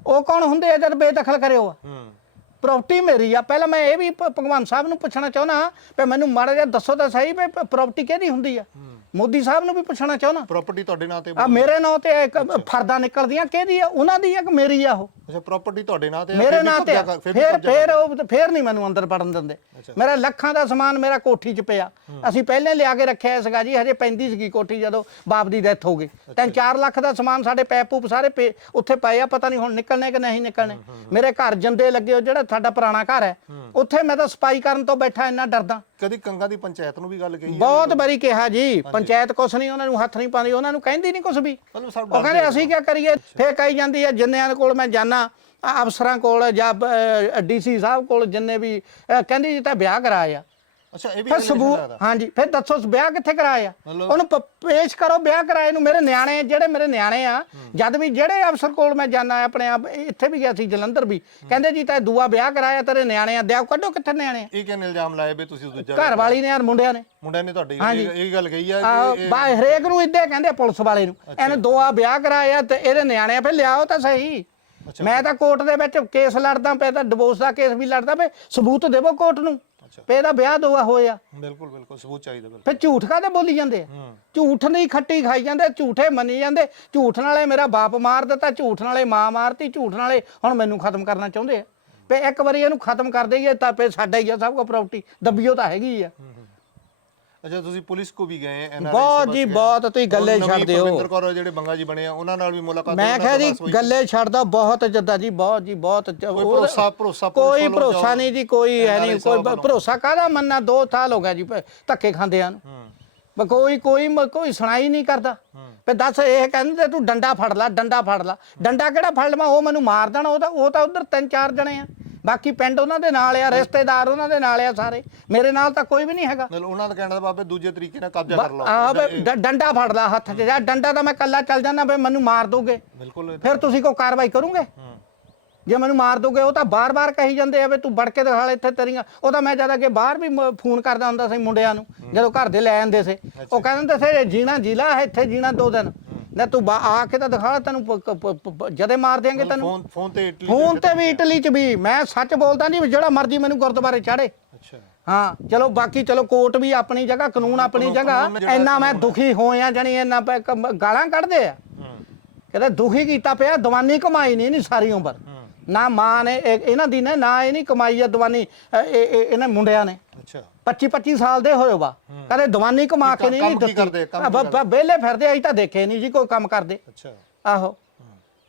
A: ਉਹ ਕੌਣ ਹੁੰਦੇ ਆ ਜਦ ਬੇਦਖਲ ਕਰਿਓ ਆ
B: ਹੂੰ।
A: ਪ੍ਰਾਪਰਟੀ ਮੇਰੀ ਆ। ਪਹਿਲਾਂ ਮੈਂ ਇਹ ਵੀ ਭਗਵਾਨ ਸਾਹਿਬ ਨੂੰ ਪੁੱਛਣਾ ਚਾਹੁੰਦਾ ਵੀ ਮੈਨੂੰ ਮਾੜਾ ਜਿਹਾ ਦੱਸੋ ਤਾਂ ਸਹੀ ਵੀ ਪ੍ਰਾਪਰਟੀ ਕਿਹਦੀ ਹੁੰਦੀ ਆ? ਮੋਦੀ ਸਾਹਿਬ ਨੂੰ ਵੀ ਪੁੱਛਣਾ ਚਾਹੁੰਦਾ
B: ਪ੍ਰਾਪਰਟੀ ਤੁਹਾਡੇ ਨਾਂ ਤੇ
A: ਆ ਮੇਰੇ ਨਾਂ ਤੇ ਇੱਕ ਫਰਦਾ ਨਿਕਲਦੀਆਂ ਕਿਹਦੀ ਆ? ਉਹਨਾਂ ਦੀ ਆ ਕਿ ਮੇਰੀ ਆ ਉਹ?
B: ਅੱਛਾ ਪ੍ਰਾਪਰਟੀ ਤੁਹਾਡੇ ਨਾਂ ਤੇ ਆ,
A: ਮੇਰੇ ਨਾਂ ਤੇ
B: ਫਿਰ
A: ਫਿਰ ਉਹ ਫਿਰ ਨਹੀਂ ਮੈਨੂੰ ਅੰਦਰ ਵੜਨ ਦਿੰਦੇ। ਮੇਰਾ ਲੱਖਾਂ ਦਾ ਸਮਾਨ ਮੇਰਾ ਕੋਠੀ 'ਚ ਪਿਆ। ਅਸੀਂ ਪਹਿਲੇ ਲਿਆ ਕੇ ਰੱਖਿਆ ਸੀਗਾ ਜੀ ਹਜੇ ਪੈਂਦੀ ਸੀਗੀ ਕੋਠੀ ਜਦੋਂ ਬਾਪ ਦੀ ਡੈਥ ਹੋ ਗਈ। ਤਿੰਨ 4 ਲੱਖ ਦਾ ਸਮਾਨ ਸਾਡੇ ਪੈਪ ਪੂਪ ਸਾਰੇ ਉੱਥੇ ਪਏ ਆ ਪਤਾ ਨਹੀਂ ਹੁਣ ਨਿਕਲਣੇ ਕਿ ਨਹੀਂ ਨਿਕਲਣੇ। ਮੇਰੇ ਘਰ ਜੰਦੇ ਲੱਗੇ ਉਹ ਜਿਹੜਾ ਸਾਡਾ ਪੁਰਾਣਾ ਘਰ ਹੈ। ਉੱਥੇ ਮੈਂ ਤਾਂ ਸਫ਼ਾਈ ਕਰਨ ਤੋਂ ਬੈਠਾ ਇੰਨਾ ਡਰਦਾ।
B: ਕਦੀ ਕੰਗਾ ਦੀ ਪੰਚਾਇਤ ਨੂੰ ਵੀ ਗੱਲ ਕਹੀ ਹੈ
A: ਬਹੁਤ ਵਾਰੀ ਕਿਹਾ ਜੀ। ਪੰਚਾਇਤ ਕੁਛ ਨਹੀਂ ਉਹਨਾਂ ਨੂੰ ਹੱਥ ਨਹੀਂ ਪਾਉਂਦੀ ਉਹਨਾਂ ਨੂੰ ਕਹਿੰਦੀ ਨਹੀਂ ਕੁਛ ਵੀ।
B: ਮਤਲਬ ਸਭ
A: ਉਹ ਕਹਿੰਦੇ ਅਸੀਂ ਕੀ ਕਰੀਏ? ਫੇਰ ਕਹੀ ਜਾਂਦੀ ਹੈ ਜਿੰਨਿਆਂ ਦੇ ਕੋਲ ਮੈਂ ਜਾਣਾ ਅਫਸਰਾਂ ਕੋਲ ਜਾਂ ਡੀਸੀ ਸਾਹਿਬ ਕੋਲ ਜਿੰਨੇ ਵੀ ਅਹ ਕਹਿੰਦੀ ਜੀ ਤਾਂ ਵਿਆਹ ਕਰਾਇਆ।
B: ਅੱਛਾ ਇਹ ਵੀ
A: ਫਿਰ ਸਬੂਤ। ਹਾਂਜੀ ਫਿਰ ਦੱਸੋ ਵਿਆਹ ਕਿੱਥੇ ਕਰਾਇਆ? ਉਹਨੂੰ ਪ- ਪੇਸ਼ ਕਰੋ ਵਿਆਹ ਕਰਾਏ ਨੂੰ ਮੇਰੇ ਨਿਆਣੇ ਜਿਹੜੇ ਮੇਰੇ ਨਿਆਣੇ ਆ ਜਦ ਵੀ ਜਿਹੜੇ ਅਫਸਰ ਕੋਲ ਮੈਂ ਜਾਣਾ ਆਪਣੇ ਆਪ ਇੱਥੇ ਵੀ ਗਿਆ ਸੀ ਜਲੰਧਰ ਵੀ। ਕਹਿੰਦੇ ਜੀ ਤਾਂ ਦੂਆ ਵਿਆਹ ਕਰਾਇਆ ਤੇਰੇ ਨਿਆਣੇ ਆ। ਦਿਆ ਕੱਢੋ ਕਿੱਥੇ ਨਿਆਣੇ ਆ?
B: ਇਹ ਕਿਹਨੇ ਇਲਜ਼ਾਮ ਲਾਏ ਵੀ ਤੁਸੀਂ ਦੂਜਾ
A: ਘਰ ਵਾਲੀ ਨੇ ਯਾਰ ਮੁੰਡਿਆਂ ਨੇ।
B: ਮੁੰਡਿਆਂ ਨੇ ਤੁਹਾਡੀ। ਇਹ ਇਹ ਗੱਲ ਕਹੀ ਆ
A: ਆਹ,
B: ਕਿ ਇਹ-
A: ਬਾ ਹਰੇਕ ਨੂੰ ਇੱਦੇ ਕਹਿੰਦੇ ਆ ਪੁਲਿਸ ਵਾਲੇ ਨੂੰ। ਇਹਨੇ ਦੋ ਆ ਵਿਆਹ ਕਰਾਇਆ ਤੇ ਇਹਦੇ ਨਿਆਣੇ ਆ ਫਿਰ ਲਿਆਓ ਤਾਂ ਸਹੀ। ਮੈਂ ਤਾਂ ਕੋਰਟ ਦੇ ਵਿੱਚ ਕੇਸ ਲੜਦਾ ਪਿਆ ਤਾਂ ਡਿਵੋਰਸ ਦਾ ਕੇਸ ਵੀ ਲੜਦਾ ਪਿਆ। ਸਬੂਤ ਦੇਵੋ ਕੋਰਟ ਨੂੰ।
B: ਅੱਛਾ।
A: ਵੀ ਇਹਦਾ ਵਿਆਹ ਦੋਆ ਹੋਇਆ
B: ਬਿਲਕੁਲ ਬਿਲਕੁਲ ਸਬੂਤ ਚਾਹੀਦਾ ਬਿਲਕੁਲ।
A: ਫਿਰ ਝੂਠ ਕਾਹਦੇ ਬੋਲੀ ਜਾਂਦੇ ਆ?
B: ਹੂੰ।
A: ਝੂਠ ਨਹੀਂ ਖੱਟੀ ਖਾਈ ਜਾਂਦੇ ਝੂਠੇ ਮੰਨੀ ਜਾਂਦੇ। ਝੂਠ ਨਾਲੇ ਮੇਰਾ ਬਾਪ ਮਾਰ ਦਿੱਤਾ ਝੂਠ ਨਾਲੇ ਮਾਂ ਮਾਰਤੀ ਝੂਠ ਨਾਲੇ ਹੁਣ ਮੈਨੂੰ ਖਤਮ ਕਰਨਾ ਚਾਹੁੰਦੇ ਆ। ਵੀ ਇੱਕ ਵਾਰੀ ਇਹਨੂੰ ਖਤਮ ਕਰ ਦਈਏ ਤਾਂ ਫਿਰ ਸਾਡਾ ਹੀ ਆ ਸਭ ਕੋ ਪ੍ਰਾਪਰਟੀ ਦੱਬੀਓ ਤਾਂ ਹੈਗੀ ਆ।
B: ਅੱਛਾ ਤੁਸੀਂ ਪੁਲਿਸ ਕੋ ਵੀ ਗਏ ਐਨਆਰਆਈ
A: ਬਹੁਤ ਜੀ ਬਹੁਤ ਤੁਸੀਂ ਗੱਲੇ ਛੱਡ ਦਿਓ
B: ਭਵਿੰਦਰ ਕੌਰ ਜਿਹੜੇ ਬੰਗਾ ਜੀ ਬਣੇ ਆ ਉਹਨਾਂ ਨਾਲ ਵੀ ਮੁਲਾਕਾਤ
A: ਮੈਂ ਕਿਹਾ ਜੀ। ਗੱਲੇ ਛੱਡਦਾ ਬਹੁਤ ਜੱਦਾ ਜੀ ਬਹੁਤ ਜੀ ਬਹੁਤ ਉਹ-
B: ਭਰੋਸਾ- ਭਰੋਸਾ
A: ਕੋਈ ਭਰੋਸਾ। ਨਹੀਂ ਜੀ ਕੋਈ ਹੈ ਨਹੀਂ ਕੋਈ। ਭਰੋਸਾ ਕਾਹਦਾ ਮੰਨਣਾ? ਦੋ ਸਾਲ ਹੋ ਗਿਆ ਜੀ ਧੱਕੇ ਖਾਂਦਿਆਂ ਨੂੰ।
B: ਹੂੰ।
A: ਬ ਕੋਈ ਕੋਈ ਮ- ਕੋਈ ਸੁਣਾਈ ਨਹੀਂ ਕਰਦਾ। ਤੇ ਦੱਸ ਇਹ ਕਹਿੰਦੇ ਤੂੰ ਡੰਡਾ ਫੜ ਲੈ ਡੰਡਾ ਫੜ ਲੈ। ਡੰਡਾ ਕਿਹੜਾ ਫੜ ਲਵਾਂ? ਉਹ ਮੈਨੂੰ ਮਾਰ ਦੇਣ ਉਹ ਤਾਂ ਉਹ ਤਾਂ ਉਧਰ ਤਿੰਨ ਚਾਰ ਜਣੇ ਆ। ਬਾਕੀ ਪਿੰਡ ਉਹਨਾਂ ਦੇ ਨਾਲ ਆ ਰਿਸ਼ਤੇਦਾਰ ਉਹਨਾਂ ਦੇ ਨਾਲ ਆ ਸਾਰੇ। ਮੇਰੇ ਨਾਲ ਤਾਂ ਕੋਈ ਵੀ ਨਹੀਂ ਹੈਗਾ।
B: ਮਤਲਬ ਉਹਨਾਂ ਦਾ ਕਹਿਣਾ ਦਾ ਬਾਬੇ ਦੂਜੇ ਤਰੀਕੇ ਨਾਲ ਕਬਜ਼ਾ ਕਰ ਲਓ।
A: ਆ ਬਈ ਡ- ਡੰਡਾ ਫੜ ਲੈ ਹੱਥ 'ਚ। ਜਾਂ ਡੰਡਾ ਤਾਂ ਮੈਂ ਕੱਲਾ ਚੱਲ ਜਾਂਦਾ ਬਈ ਮੈਨੂੰ ਮਾਰ ਦੋਗੇ।
B: ਬਿਲਕੁਲ
A: ਫਿਰ ਤੁਸੀਂ ਕੋਈ ਕਾਰਵਾਈ ਕਰੋਗੇ?
B: ਹੂੰ।
A: ਜੇ ਮੈਨੂੰ ਮਾਰ ਦੋਗੇ ਉਹ ਤਾਂ ਬਾਰ-ਬਾਰ ਕਹੀ ਜਾਂਦੇ ਆ ਵੀ ਤੂੰ ਵੜ ਕੇ ਦਿਖਾ ਲੈ ਇੱਥੇ ਤੇਰੀਆਂ। ਉਹ ਤਾਂ ਮੈਂ ਜਦ ਅੱਗੇ ਬਾਹਰ ਵੀ ਮ- ਫੋਨ ਕਰਦਾ ਹੁੰਦਾ ਸੀ ਮੁੰਡਿਆਂ ਨੂੰ ਜਦੋਂ ਘਰ ਦੇ ਲੈ ਆਂਦੇ ਸੀ। ਉਹ ਕਹਿੰਦੇ ਸੀ ਜੀਣਾ ਜਿਲਾ ਇੱਥੇ ਜੀਣਾ ਦੋ ਦਿਨ। ਲੈ ਤੂੰ ਬਾ- ਆ ਕੇ ਤਾਂ ਦਿਖਾ ਤੈਨੂੰ ਪ- ਪ- ਪ- ਪ- ਜਦੇ ਮਾਰ ਦੇਾਂਗੇ ਤੈਨੂੰ।
B: ਫੋਨ ਫੋਨ ਤੇ ਇਟਲੀ
A: ਫੋਨ ਤੇ ਵੀ ਇਟਲੀ 'ਚ ਵੀ। ਮੈਂ ਸੱਚ ਬੋਲਦਾ ਨਹੀਂ ਜਿਹੜਾ ਮਰਜ਼ੀ ਮੈਨੂੰ ਗੁਰਦੁਆਰੇ ਚਾੜੇ।
B: ਅੱਛਾ।
A: ਹਾਂ ਚਲੋ ਬਾਕੀ ਚਲੋ ਕੋਰਟ ਵੀ ਆਪਣੀ ਜਗ੍ਹਾ ਕਾਨੂੰਨ ਆਪਣੀ ਜਗ੍ਹਾ।
B: ਕਾਨੂੰਨ ਜਿਹੜਾ
A: ਇੰਨਾ ਮੈਂ ਦੁਖੀ ਹੋਇਆ ਜਣੀ ਇੰਨਾ ਪ- ਕ- ਗਾਲਾਂ ਕੱਢਦੇ ਆ।
B: ਹੂੰ।
A: ਕਹਿੰਦਾ ਦੁਖੀ ਕੀਤਾ ਪਿਆ ਦਵਾਨੀ ਕਮਾਈ ਨਹੀਂ ਨਹੀਂ ਸਾਰੀ ਉਮਰ। ਨਾ ਮਾਂ ਨੇ ਇਹ- ਇਹਨਾਂ ਦੀ ਨੇ ਨਾ ਇਹ ਨਹੀਂ ਕਮਾਈ ਆ ਦਵਾਨੀ ਅ, ਇਹ ਇਹ- ਇਹਨਾਂ ਮੁੰਡਿਆਂ ਨੇ।
B: ਅੱਛਾ।
A: 25 25 ਸਾਲ ਦੇ ਹੋਏ ਵਾ ਕਹਿੰਦੇ ਦਵਾਨੀ ਕਮਾ ਕੇ ਨਹੀਂ ਦਿੱਤੀ।
B: ਕਰਦੇ, ਕੰਮ ਕੀ
A: ਬ- ਬ- ਵਿਹਲੇ ਫਿਰਦੇ ਅਸੀਂ ਤਾਂ ਦੇਖੇ ਨਹੀਂ ਜੀ ਕੋਈ ਕੰਮ ਕਰਦੇ।
B: ਅੱਛਾ।
A: ਆਹੋ।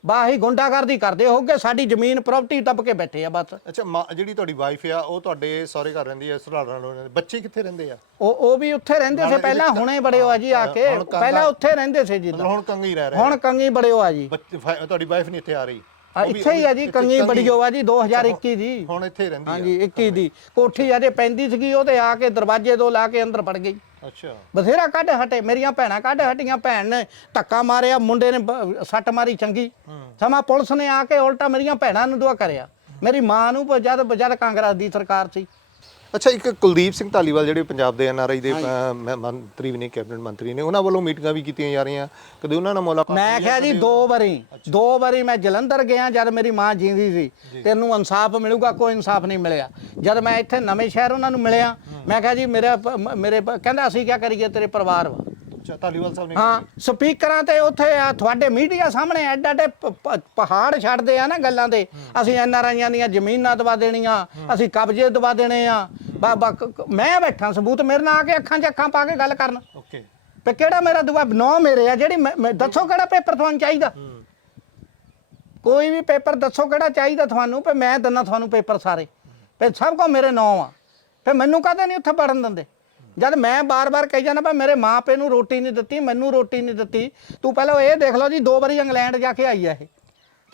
A: ਬਾਹੀ ਗੁੰਡਾਗਰਦੀ ਕਰਦੇ ਹੋਗੇ ਸਾਡੀ ਜ਼ਮੀਨ ਪ੍ਰਾਪਰਟੀ ਦੱਬ ਕੇ ਬੈਠੇ ਆ ਬਸ।
B: ਅੱਛਾ ਜਿਹੜੀ ਤੁਹਾਡੀ ਵਾਈਫ ਆ ਉਹ ਤੁਹਾਡੇ ਸਹੁਰੇ ਘਰ ਰਹਿੰਦੀ ਹੈ ਸੁਰਾੜਾ ਨਾਲ ਬੱਚੇ ਕਿੱਥੇ ਰਹਿੰਦੇ ਆ?
A: ਉਹ ਉਹ ਵੀ ਉੱਥੇ ਰਹਿੰਦੇ ਸੀ ਪਹਿਲਾਂ ਹੁਣੇ ਬੜੇ ਆ ਜੀ ਆ ਕੇ। ਪਹਿਲਾਂ ਉੱਥੇ ਰਹਿੰਦੇ ਸੀ ਜੀ
B: ਹੁਣ ਕੰਗੀ ਰਹਿ ਰਹੇ
A: ਹੁਣ ਕੰਗੀ ਬੜੇ ਆ ਜੀ।
B: ਤੁਹਾਡੀ ਵਾਈਫ ਨਹੀਂ ਇੱਥੇ ਆ ਰਹੀ?
A: ਆ, ਇੱਥੇ ਹੀ ਆ ਜੀ ਕੰਗੀ ਬੜੀ ਹੋ ਆ ਜੀ 2021 ਦੀ।
B: ਹੁਣ ਇੱਥੇ ਰਹਿੰਦੀ ਆ
A: ਹਾਂਜੀ 21 ਦੀ। ਕੋਠੀ ਅਜੇ ਪੈਂਦੀ ਸੀਗੀ ਉਹ ਤੇ ਆ ਕੇ ਦਰਵਾਜ਼ੇ ਤੋਂ ਲਾ ਕੇ ਅੰਦਰ ਵੜ ਗਈ।
B: ਅੱਛਾ।
A: ਬਥੇਰਾ ਕੱਢ ਹਟੇ ਮੇਰੀਆਂ ਭੈਣਾਂ ਕੱਢ ਹਟੀਆਂ ਭੈਣ ਨੇ ਧੱਕਾ ਮਾਰਿਆ ਮੁੰਡੇ ਨੇ ਬ- ਸੱਟ ਮਾਰੀ ਚੰਗੀ। ਸਮਾਂ ਪੁਲਿਸ ਨੇ ਆ ਕੇ ਉਲਟਾ ਮੇਰੀਆਂ ਭੈਣਾਂ ਨੂੰ ਦੁਆ ਕਰਿਆ। ਮੇਰੀ ਮਾਂ ਨੂੰ ਪ- ਜਦ ਜਦ ਕਾਂਗਰਸ ਦੀ ਸਰਕਾਰ ਸੀ।
B: ਅੱਛਾ ਇੱਕ ਕੁਲਦੀਪ ਸਿੰਘ ਧਾਲੀਵਾਲ ਜਿਹੜੇ ਪੰਜਾਬ ਦੇ ਐਨਆਰਆਈ ਦੇ ਅ, ਮ- ਮੰਤਰੀ ਵੀ ਨੇ ਕੈਬਨਿਟ ਮੰਤਰੀ ਨੇ ਉਹਨਾਂ ਵੱਲੋਂ ਮੀਟਿੰਗਾਂ ਵੀ ਕੀਤੀਆਂ ਜਾ ਰਹੀਆਂ। ਕਦੇ ਉਹਨਾਂ ਨਾਲ ਮੁਲਾਕਾਤ
A: ਮੈਂ ਕਿਹਾ ਜੀ ਦੋ ਵਾਰੀ ਦੋ ਵਾਰੀ ਮੈਂ ਜਲੰਧਰ ਗਿਆ ਜਦ ਮੇਰੀ ਮਾਂ ਜੀਂਦੀ ਸੀ। ਤੈਨੂੰ ਇਨਸਾਫ ਮਿਲੂਗਾ ਕੋਈ ਇਨਸਾਫ ਨਹੀਂ ਮਿਲਿਆ। ਜਦ ਮੈਂ ਇੱਥੇ ਨਵੇਂ ਸ਼ਹਿਰ ਉਹਨਾਂ ਨੂੰ ਮਿਲਿਆ ਮੈਂ ਕਿਹਾ ਜੀ ਮੇਰੇ ਮੇਰੇ ਪ- ਕਹਿੰਦਾ ਅਸੀਂ ਕੀ ਕਰੀਏ ਤੇਰੇ ਪਰਿਵਾਰ ਵਾ?
B: ਅੱਛਾ ਧਾਲੀਵਾਲ ਸਾਹਿਬ ਨੇ
A: ਹਾਂ ਸਪੀਕਰਾਂ ਤੇ ਉੱਥੇ ਆ ਤੁਹਾਡੇ ਮੀਡੀਆ ਸਾਹਮਣੇ ਐਡਾ ਐਡੇ ਪ- ਪ- ਪਹਾੜ ਛੱਡਦੇ ਆ ਨਾ ਗੱਲਾਂ ਦੇ। ਅਸੀਂ ਐਨ ਆਰ ਆਈਆਂ ਦੀਆਂ ਜ਼ਮੀਨਾਂ ਦਵਾ ਦੇਣੀਆਂ ਅਸੀਂ ਕਬਜ਼ੇ ਦਵਾ ਦੇਣੇ ਆ। ਬਾ- ਬਾ- ਕ- ਕ- ਮੈਂ ਬੈਠਾ ਸਬੂਤ ਮੇਰੇ ਨਾਲ ਆ ਕੇ ਅੱਖਾਂ 'ਚ ਅੱਖਾਂ ਪਾ ਕੇ ਗੱਲ ਕਰਨ।
B: ਓਕੇ।
A: ਤੇ ਕਿਹੜਾ ਮੇਰਾ ਦੁਆ ਨੌ ਮੇਰੇ ਆ ਜਿਹੜੀ ਮੈਂ- ਮੈਂ- ਦੱਸੋ ਕਿਹੜਾ ਪੇਪਰ ਤੁਹਾਨੂੰ ਚਾਹੀਦਾ? ਕੋਈ ਵੀ ਪੇਪਰ ਦੱਸੋ ਕਿਹੜਾ ਚਾਹੀਦਾ ਤੁਹਾਨੂੰ? ਤੇ ਮੈਂ ਦਿੰਦਾ ਤੁਹਾਨੂੰ ਪੇਪਰ ਸਾਰੇ। ਤੇ ਸਭ ਕੋ ਮੇਰੇ ਨੌ ਆ। ਤੇ ਮੈਨੂੰ ਕਾਹਦੇ ਨਹੀਂ ਉੱਥੇ ਪੜਨ ਦਿੰਦੇ? ਜਦ ਮੈਂ ਬਾਰ-ਬਾਰ ਕਹੀ ਜਾਂਦਾ ਵੀ ਮੇਰੇ ਮਾਂ ਪਿਓ ਨੂੰ ਰੋਟੀ ਨਹੀਂ ਦਿੱਤੀ ਮੈਨੂੰ ਰੋਟੀ ਨਹੀਂ ਦਿੱਤੀ। ਤੂੰ ਪਹਿਲਾਂ ਇਹ ਦੇਖ ਲਓ ਜੀ ਦੋ ਵਾਰੀ ਇੰਗਲੈਂਡ ਜਾ ਕੇ ਆਈ ਆ ਇਹ।